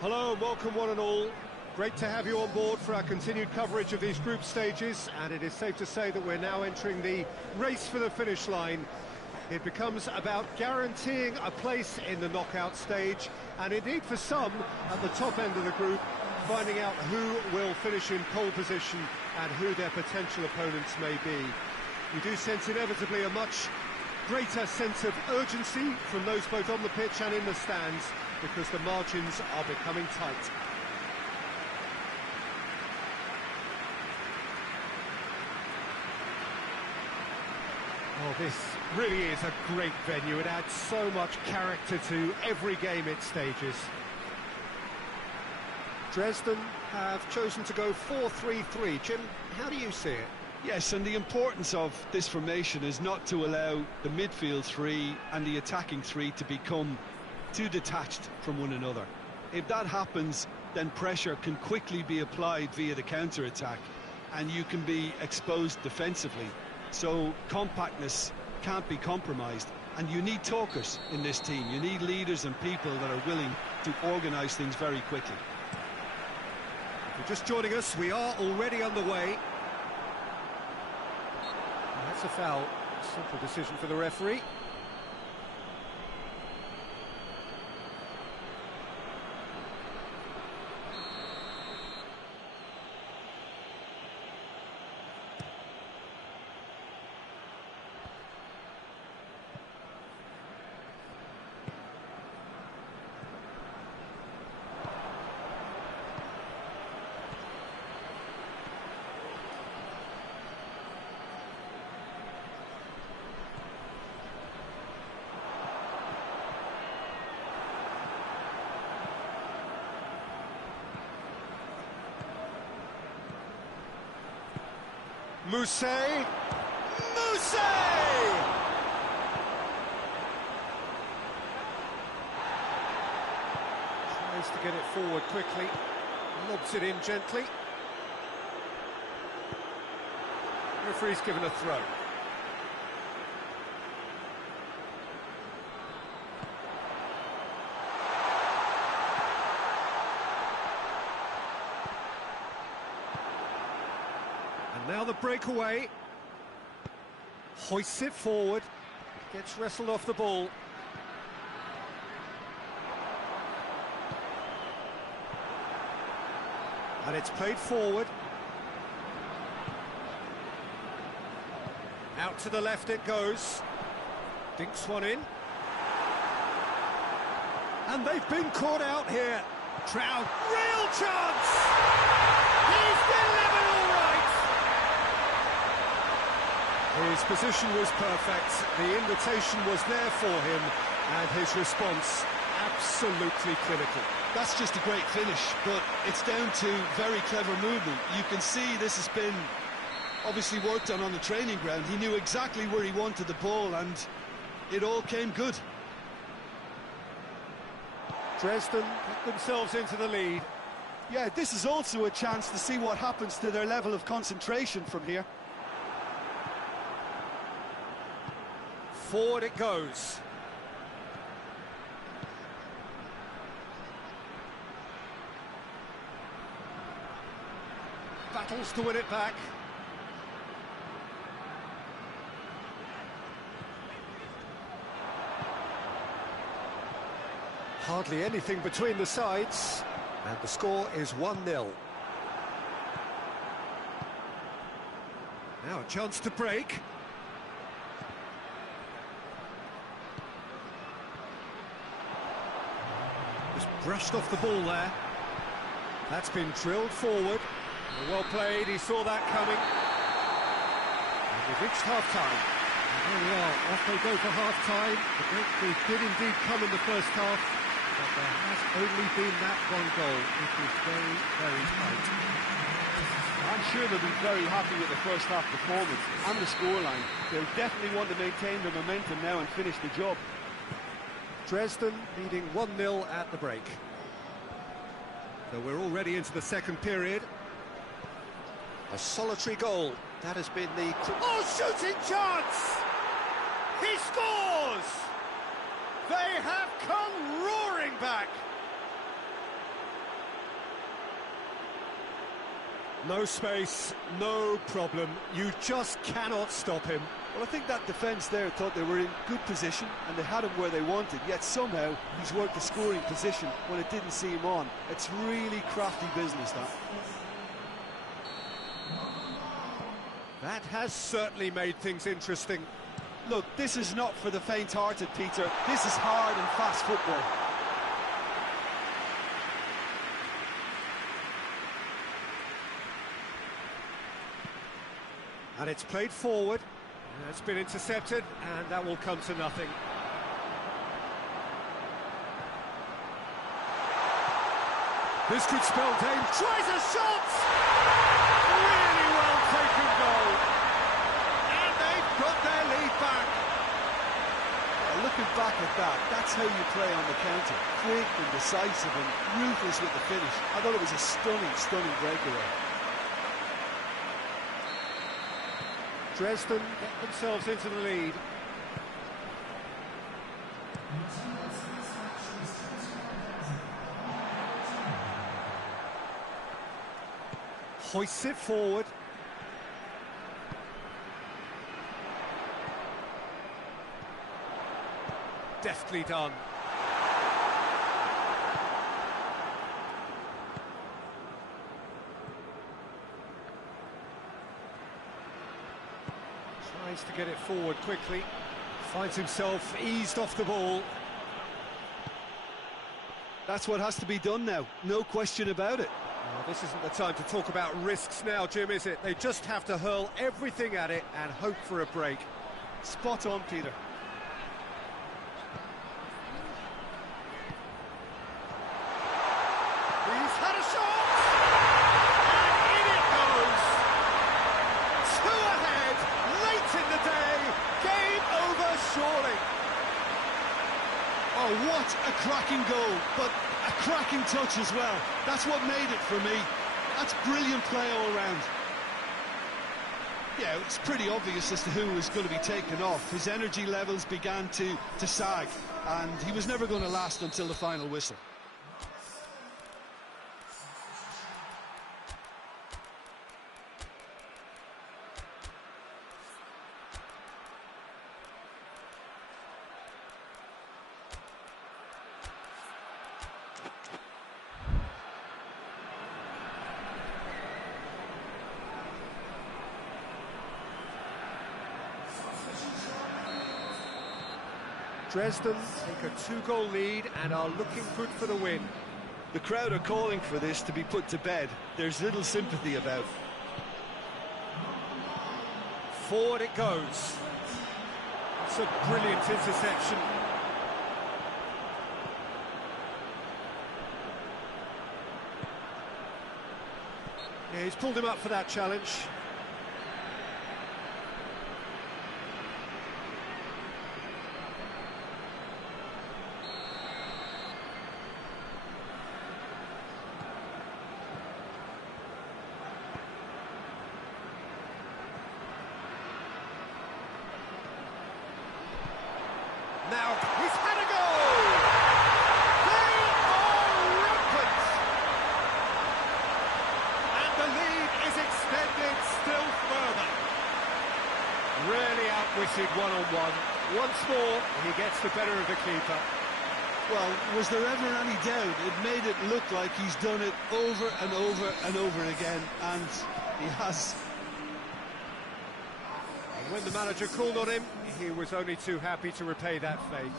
Hello and welcome one and all. Great to have you on board for our continued coverage of these group stages, and it is safe to say that we're now entering the race for the finish line. It becomes about guaranteeing a place in the knockout stage, and indeed for some at the top end of the group, finding out who will finish in pole position and who their potential opponents may be. You do sense inevitably a much greater sense of urgency from those both on the pitch and in the stands, because the margins are becoming tight. Oh, this really is a great venue. It adds so much character to every game it stages. Dresden have chosen to go 4-3-3. Jim, how do you see it? Yes, and the importance of this formation is not to allow the midfield three and the attacking three to become too detached from one another. If that happens, then pressure can quickly be applied via the counter-attack, and you can be exposed defensively. So compactness can't be compromised, and you need talkers in this team. You need leaders and people that are willing to organise things very quickly. If you're just joining us, we are already underway. That's a foul. Simple decision for the referee. Tries to get it forward quickly, lobs it in gently. Referee's given a throw. And now the breakaway. Hoists it forward, gets wrestled off the ball. And it's played forward. Out to the left it goes. Dinks one in. And they've been caught out here. Trout, real chance! He's delivered all right! His position was perfect, the invitation was there for him, and his response absolutely clinical. That's just a great finish, but it's down to very clever movement. You can see this has been obviously worked on the training ground. He knew exactly where he wanted the ball, and it all came good. Dresden put themselves into the lead. Yeah, this is also a chance to see what happens to their level of concentration from here. Forward it goes. Battles to win it back. Hardly anything between the sides, and the score is 1-0. Now a chance to break. Just brushed off the ball there. That's been drilled forward. Well played, he saw that coming. And we've reached half-time. There we are, off they go for half-time. The breakthrough did indeed come in the first half, but there has only been that one goal. It is very, very tight. I'm sure they'll be very happy with the first half performance and the scoreline. They'll definitely want to maintain the momentum now and finish the job. Dresden leading 1-0 at the break. So we're already into the second period. A solitary goal. That has been the... Oh, shooting chance! He scores! They have come roaring back. No space, no problem. You just cannot stop him. Well, I think that defence there thought they were in good position and they had him where they wanted, yet somehow he's worked the scoring position when it didn't see him on. It's really crafty business, that. That has certainly made things interesting. Look, this is not for the faint-hearted, Peter. This is hard and fast football. And it's played forward. It's been intercepted, and that will come to nothing. This could spell danger. Tries a shot! Really well taken goal. And they've got their lead back. Looking back at that, that's how you play on the counter. Quick and decisive and ruthless with the finish. I thought it was a stunning, stunning breakaway. Dresden get themselves into the lead. Hoists it forward. Deftly done. Tries to get it forward quickly. Finds himself eased off the ball. That's what has to be done now, no question about it. Well, this isn't the time to talk about risks now, Jim, is it? They just have to hurl everything at it and hope for a break. Spot on, Peter. He's had a shot! And in it goes! Two ahead, late in the day, game over surely. Oh, what a cracking goal, but a cracking touch as well. That's what made it for me. That's brilliant play all round. Yeah, it's pretty obvious as to who was going to be taken off. His energy levels began to sag, and he was never going to last until the final whistle. Dresden take a two-goal lead and are looking good for the win. The crowd are calling for this to be put to bed. There's little sympathy about. Forward it goes. It's a brilliant interception. Yeah, he's pulled him up for that challenge. Now, he's had a goal! They are rampant! And the lead is extended still further. Really outwitted one-on-one. Once more, he gets the better of the keeper. Well, was there ever any doubt? It made it look like he's done it over and over and over again, and he has. When the manager called on him, he was only too happy to repay that fate.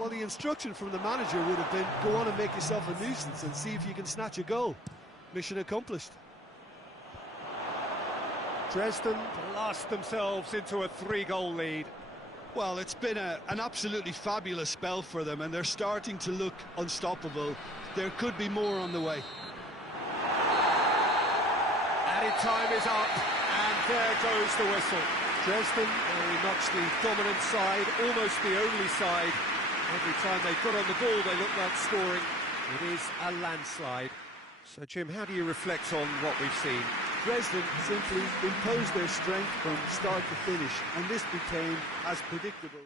Well, the instruction from the manager would have been, go on and make yourself a nuisance and see if you can snatch a goal. Mission accomplished. Dresden blast themselves into a three-goal lead. Well, it's been an absolutely fabulous spell for them, and they're starting to look unstoppable. There could be more on the way. Added time is up, and there goes the whistle. Dresden, very much the dominant side, almost the only side. Every time they got on the ball, they look like scoring. It is a landslide. So, Jim, how do you reflect on what we've seen? Dresden simply imposed their strength from start to finish, and this became as predictable.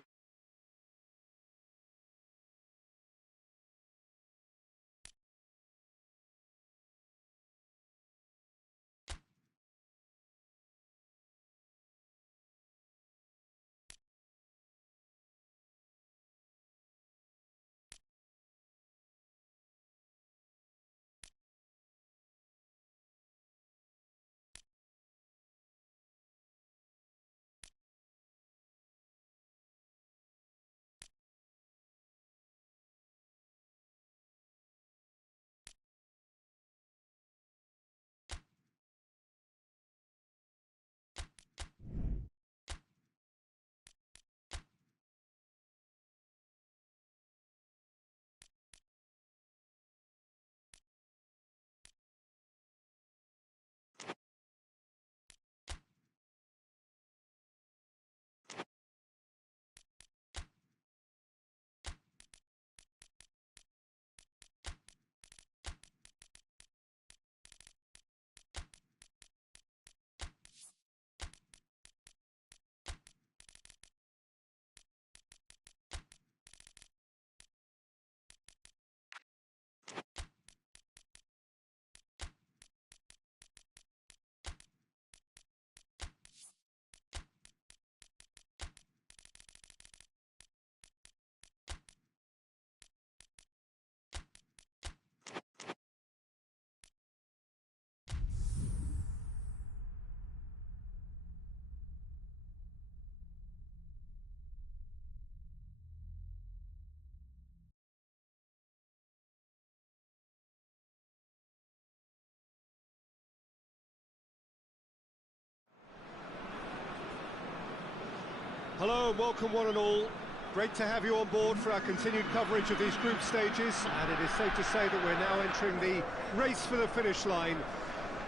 Hello and welcome one and all. Great to have you on board for our continued coverage of these group stages, and it is safe to say that we're now entering the race for the finish line.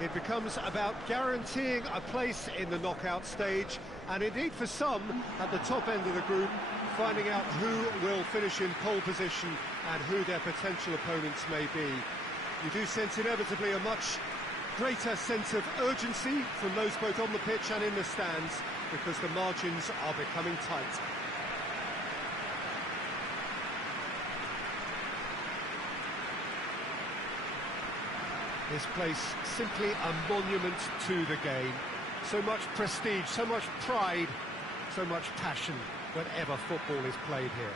It becomes about guaranteeing a place in the knockout stage, and indeed for some at the top end of the group, finding out who will finish in pole position and who their potential opponents may be. You do sense inevitably a much greater sense of urgency from those both on the pitch and in the stands, because the margins are becoming tight. This place simply a monument to the game. So much prestige, so much pride, so much passion whenever football is played here.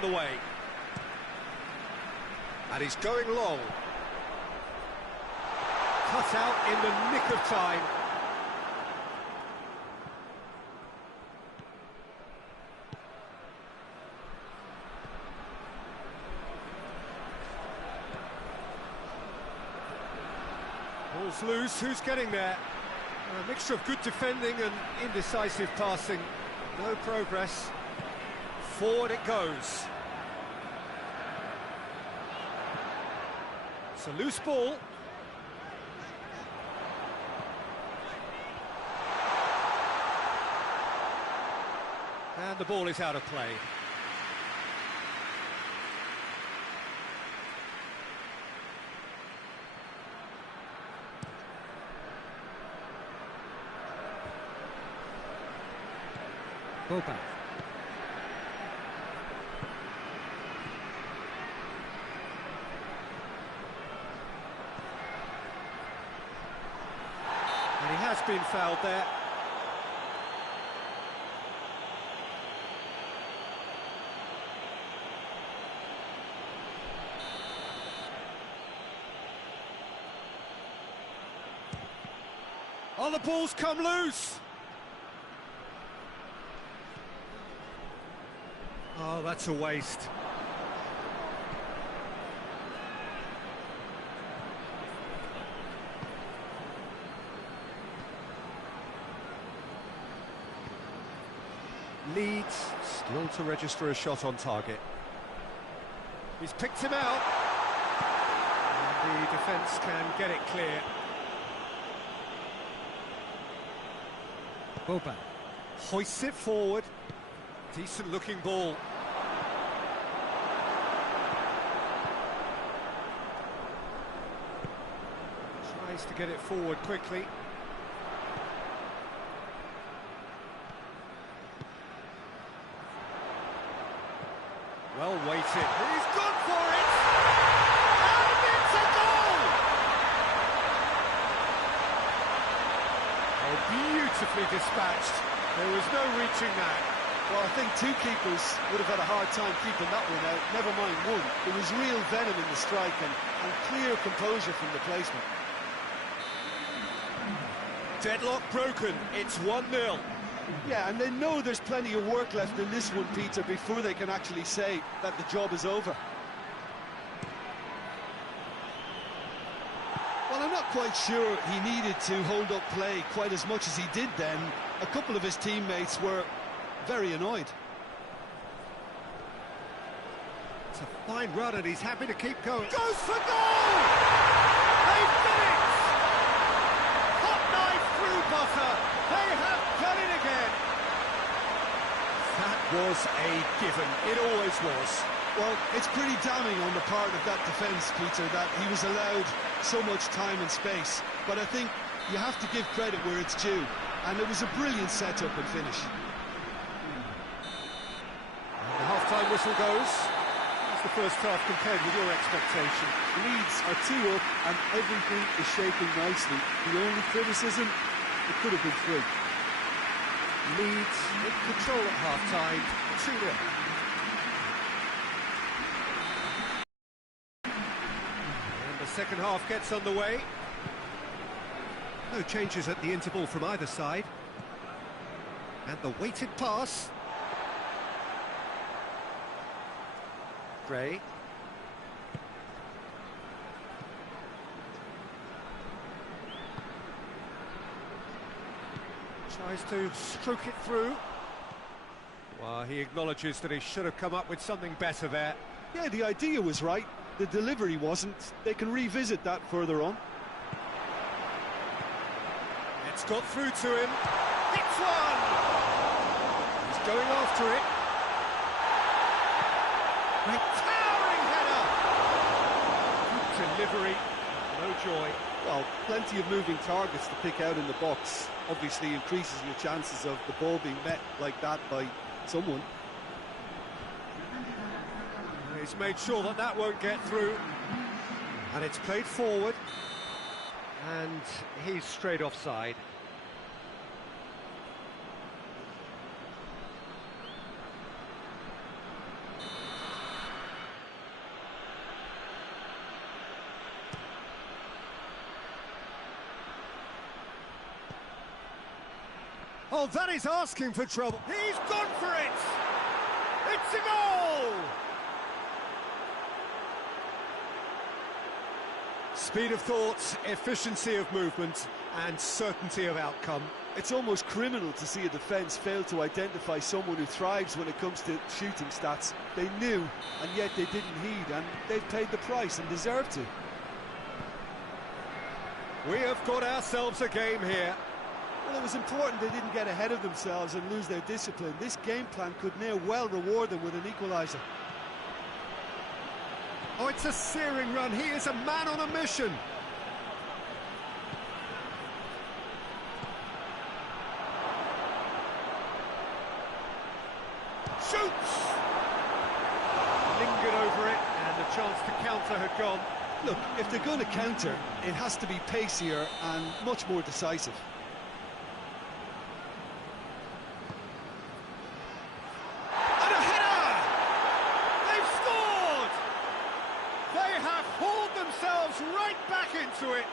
The way, and he's going long, cut out in the nick of time. Ball's loose, who's getting there? A mixture of good defending and indecisive passing, no progress. Forward it goes. It's a loose ball. And the ball is out of play. Boba. He has been fouled there. Oh, the ball's come loose. Oh, that's a waste. Leeds still to register a shot on target. He's picked him out. And the defence can get it clear. Boba hoists it forward. Decent looking ball. Tries to get it forward quickly. Well weighted. He's gone for it! And it's a goal! Oh, beautifully dispatched. There was no reaching that. Well, I think two keepers would have had a hard time keeping that one out, never mind one. There was real venom in the strike and clear composure from the placement. Deadlock broken, it's 1-0. Yeah, and they know there's plenty of work left in this one, Peter, before they can actually say that the job is over. Well, I'm not quite sure he needed to hold up play quite as much as he did then. A couple of his teammates were very annoyed. It's a fine run and he's happy to keep going. Goes for goal! They've done it! Hot knife through butter. They have done it again. That was a given. It always was. Well, it's pretty damning on the part of that defence, Peter, that he was allowed so much time and space. But I think you have to give credit where it's due. And it was a brilliant setup and finish. And the half-time whistle goes. How's the first half compared with your expectation? Leeds are 2 up and everything is shaping nicely. The only criticism, it could have been 3. Leeds in control at half-time, 2-0. second half gets underway. No changes at the interval from either side. And the weighted pass. Gray. Tries to stroke it through. Well, he acknowledges that he should have come up with something better there. Yeah, the idea was right. The delivery wasn't. They can revisit that further on. It's got through to him. Hits one! He's going after it. Great towering header! Good delivery, no joy. Well, plenty of moving targets to pick out in the box. Obviously increases your chances of the ball being met like that by someone. He's made sure that that won't get through. And it's played forward. And he's straight offside. Oh, that is asking for trouble. He's gone for it! It's a goal! Speed of thought, efficiency of movement, and certainty of outcome. It's almost criminal to see a defence fail to identify someone who thrives when it comes to shooting stats. They knew, and yet they didn't heed, and they've paid the price and deserve to. We have got ourselves a game here. Well, it was important they didn't get ahead of themselves and lose their discipline. This game plan could now well reward them with an equaliser. Oh, it's a searing run. He is a man on a mission. Shoots! Lingered over it, and the chance to counter had gone. Look, if they're going to counter, it has to be pacier and much more decisive. Right back into it.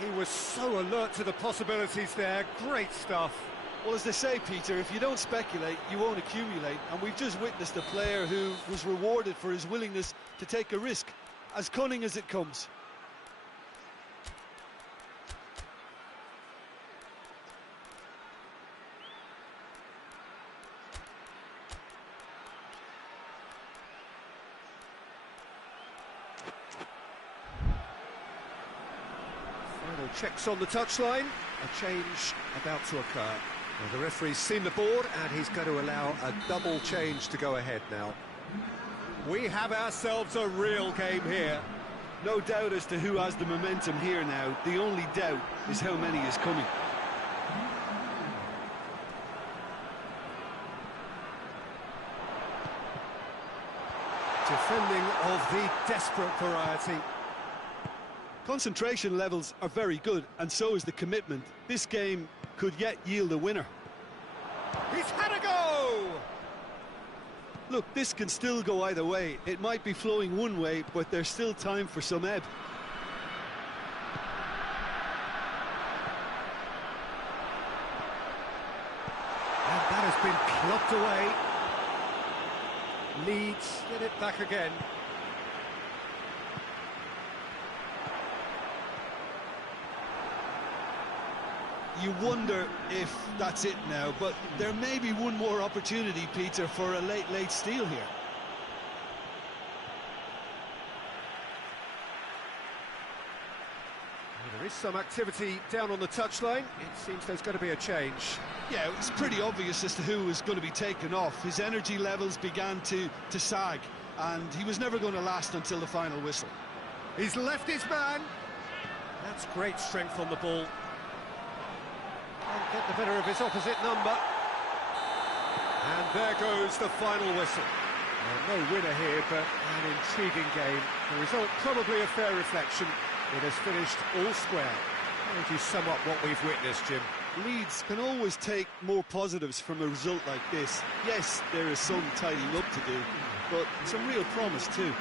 He was so alert to the possibilities there. Great stuff. Well, as they say, Peter, if you don't speculate, you won't accumulate. And we've just witnessed a player who was rewarded for his willingness to take a risk, as cunning as it comes. Checks on the touchline, a change about to occur. Well, the referee's seen the board and he's going to allow a double change to go ahead now. We have ourselves a real game here. No doubt as to who has the momentum here now. The only doubt is how many is coming. Defending of the desperate variety. Concentration levels are very good, and so is the commitment. This game could yet yield a winner. He's had a go! Look, this can still go either way. It might be flowing one way, but there's still time for some ebb. And that has been plucked away. Leeds get it back again. You wonder if that's it now, but there may be one more opportunity, Peter, for a late steal here. Well, there is some activity down on the touchline. It seems there's going to be a change. Yeah, it was pretty obvious as to who was going to be taken off. His energy levels began to sag, and he was never going to last until the final whistle. He's left his man. That's great strength on the ball. Can't get the better of his opposite number. And there goes the final whistle. Well, no winner here, but an intriguing game. The result probably a fair reflection. It has finished all square. How would you sum up what we've witnessed, Jim? Leeds can always take more positives from a result like this. Yes, there is some tidying up to do, but some real promise too.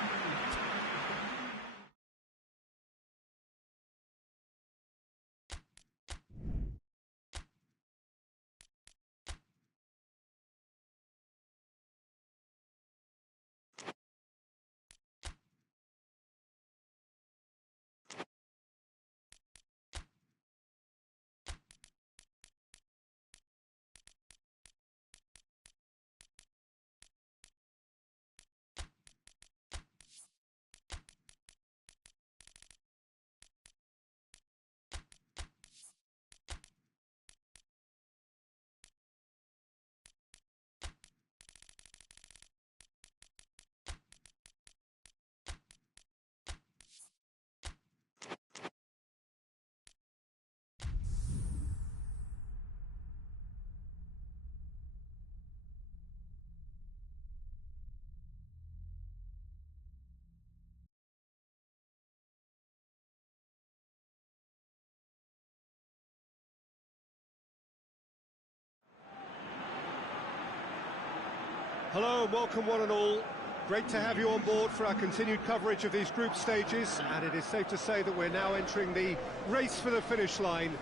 Hello and welcome one and all. Great to have you on board for our continued coverage of these group stages, and it is safe to say that we're now entering the race for the finish line.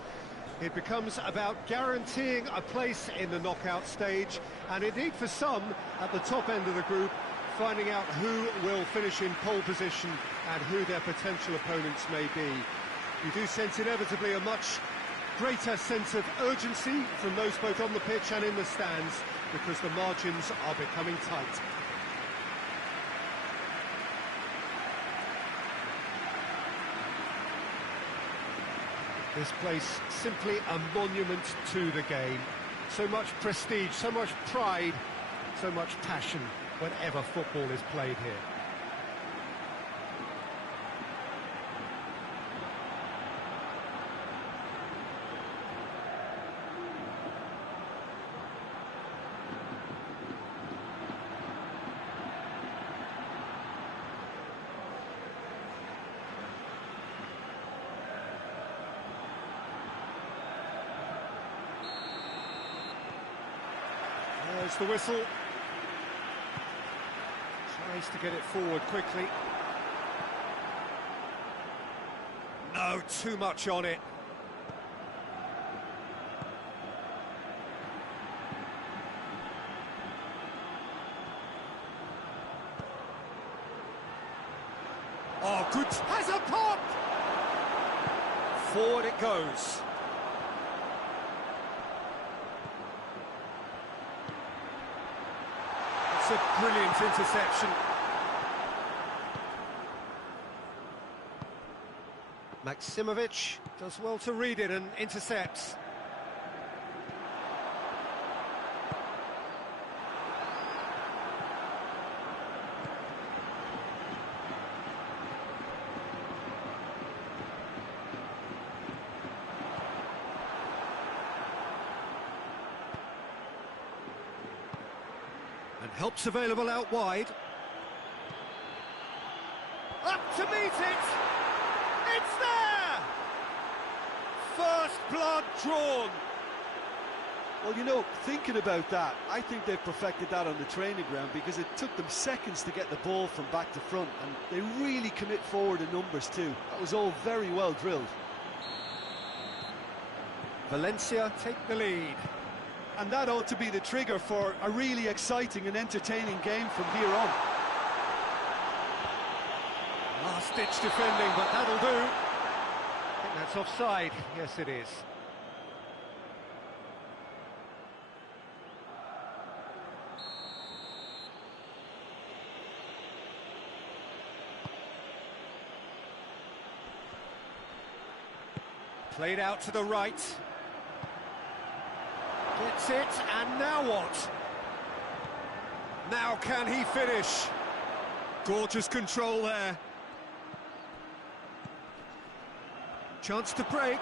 It becomes about guaranteeing a place in the knockout stage, and indeed for some at the top end of the group, finding out who will finish in pole position and who their potential opponents may be. You do sense inevitably a much greater sense of urgency from those both on the pitch and in the stands, because the margins are becoming tight. This place simply a monument to the game. So much prestige, so much pride, so much passion whenever football is played here. There's the whistle. Tries to get it forward quickly. No, too much on it. Oh, good. Has a pop! Forward it goes. It's a brilliant interception. Maksimovic does well to read it and intercepts. And help's available out wide. Up to meet it! It's there! First blood drawn. Well, you know, thinking about that, I think they've perfected that on the training ground, because it took them seconds to get the ball from back to front, and they really commit forward in numbers too. That was all very well drilled. Valencia take the lead. And that ought to be the trigger for a really exciting and entertaining game from here on. Last-ditch defending, but that'll do. I think that's offside. Yes, it is. Played out to the right. Gets it, and now what? Now can he finish? Gorgeous control there. Chance to break.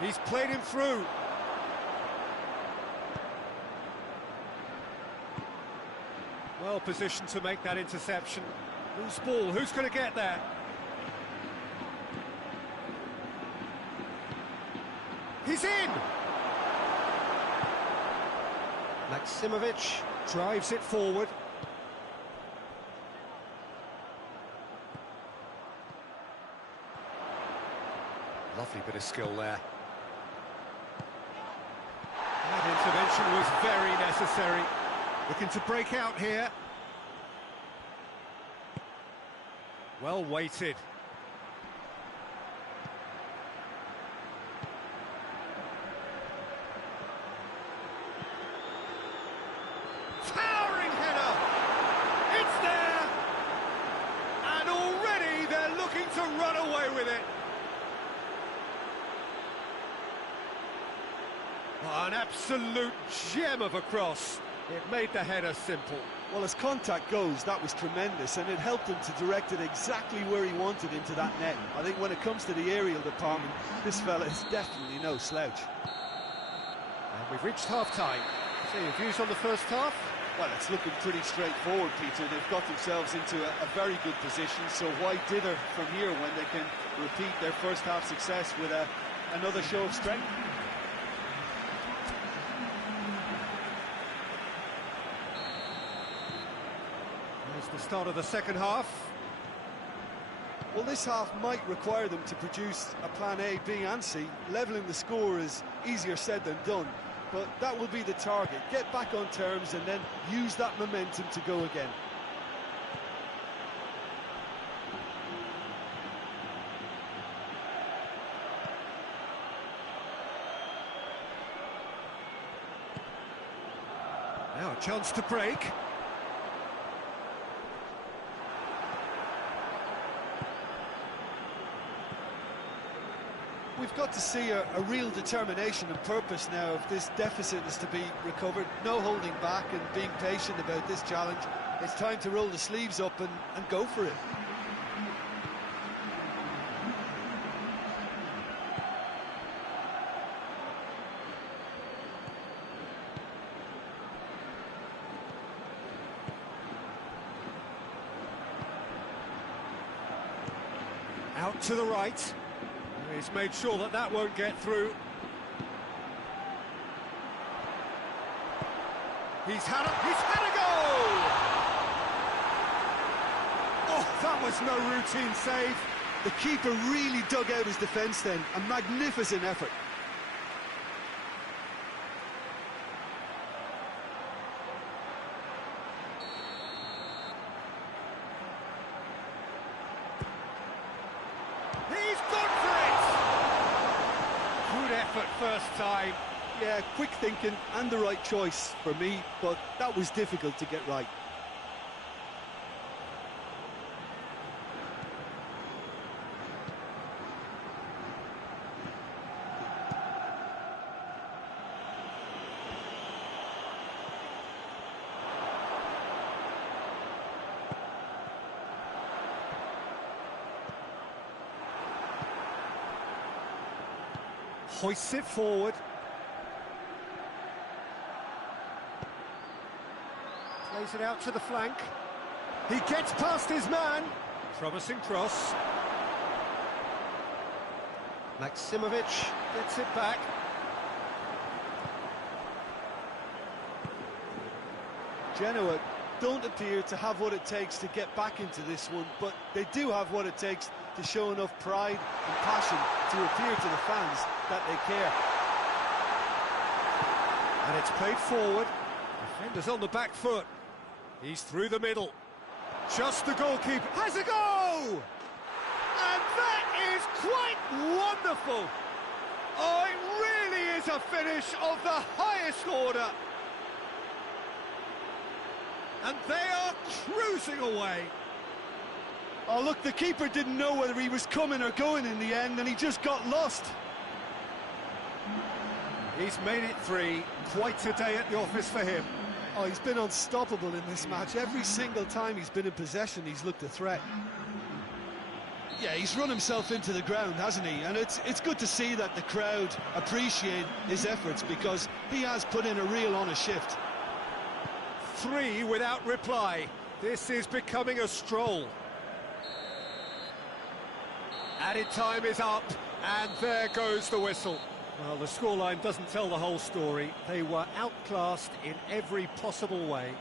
He's played him through. Well positioned to make that interception. Loose ball, who's going to get there? He's in! Maximovic drives it forward. Lovely bit of skill there. That intervention was very necessary. Looking to break out here. Well weighted. Towering header! It's there! And already they're looking to run away with it. An absolute gem of a cross. It made the header simple. Well, as contact goes, that was tremendous, and it helped him to direct it exactly where he wanted into that net. I think when it comes to the aerial department, this fella is definitely no slouch. And we've reached half-time. So your views on the first half? Well, it's looking pretty straightforward, Peter. They've got themselves into a very good position, so why dither from here when they can repeat their first half success with another show of strength? The start of the second half. Well, this half might require them to produce a plan A, B and C. Levelling the score is easier said than done, but that will be the target. Get back on terms and then use that momentum to go again. Now a chance to break. We've got to see a real determination and purpose now if this deficit is to be recovered. No holding back and being patient about this challenge. It's time to roll the sleeves up and go for it. Out to the right. He's made sure that that won't get through. He's had a goal! Oh, that was no routine save. The keeper really dug out his defence then. A magnificent effort. He's gone for it! Good effort first time. Yeah, quick thinking and the right choice for me, but that was difficult to get right. Hoists it forward. Plays it out to the flank. He gets past his man. Promising cross. Maximovic gets it back. Genoa don't appear to have what it takes to get back into this one, but they do have what it takes to show enough pride and passion to appear to the fans that they care. And it's played forward. Defender's on the back foot. He's through the middle. Just the goalkeeper has a goal! And that is quite wonderful. Oh, it really is a finish of the highest order. And they are cruising away. Oh, look, the keeper didn't know whether he was coming or going in the end, and he just got lost. He's made it three. Quite a day at the office for him. Oh, he's been unstoppable in this match. Every single time he's been in possession, he's looked a threat. Yeah, he's run himself into the ground, hasn't he? And it's good to see that the crowd appreciate his efforts, because he has put in a real honest shift. Three without reply. This is becoming a stroll. Added time is up, and there goes the whistle. Well, the scoreline doesn't tell the whole story. They were outclassed in every possible way.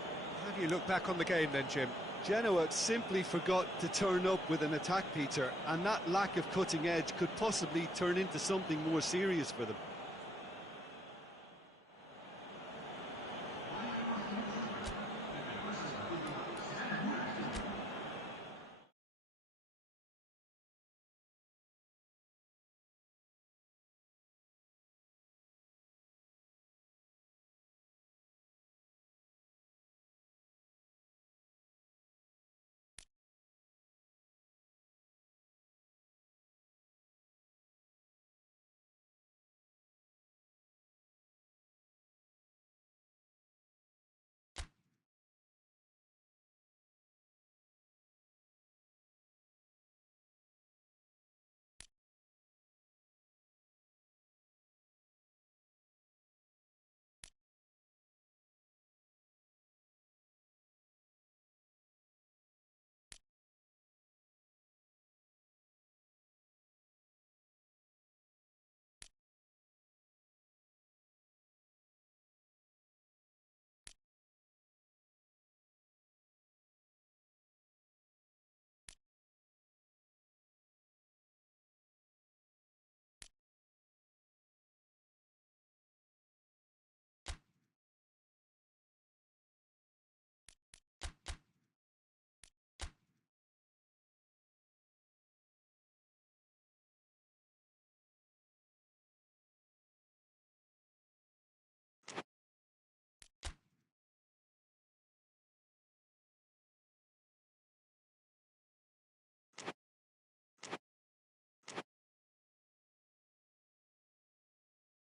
How do you look back on the game then, Jim? Genoa simply forgot to turn up with an attack, Peter, and that lack of cutting edge could possibly turn into something more serious for them.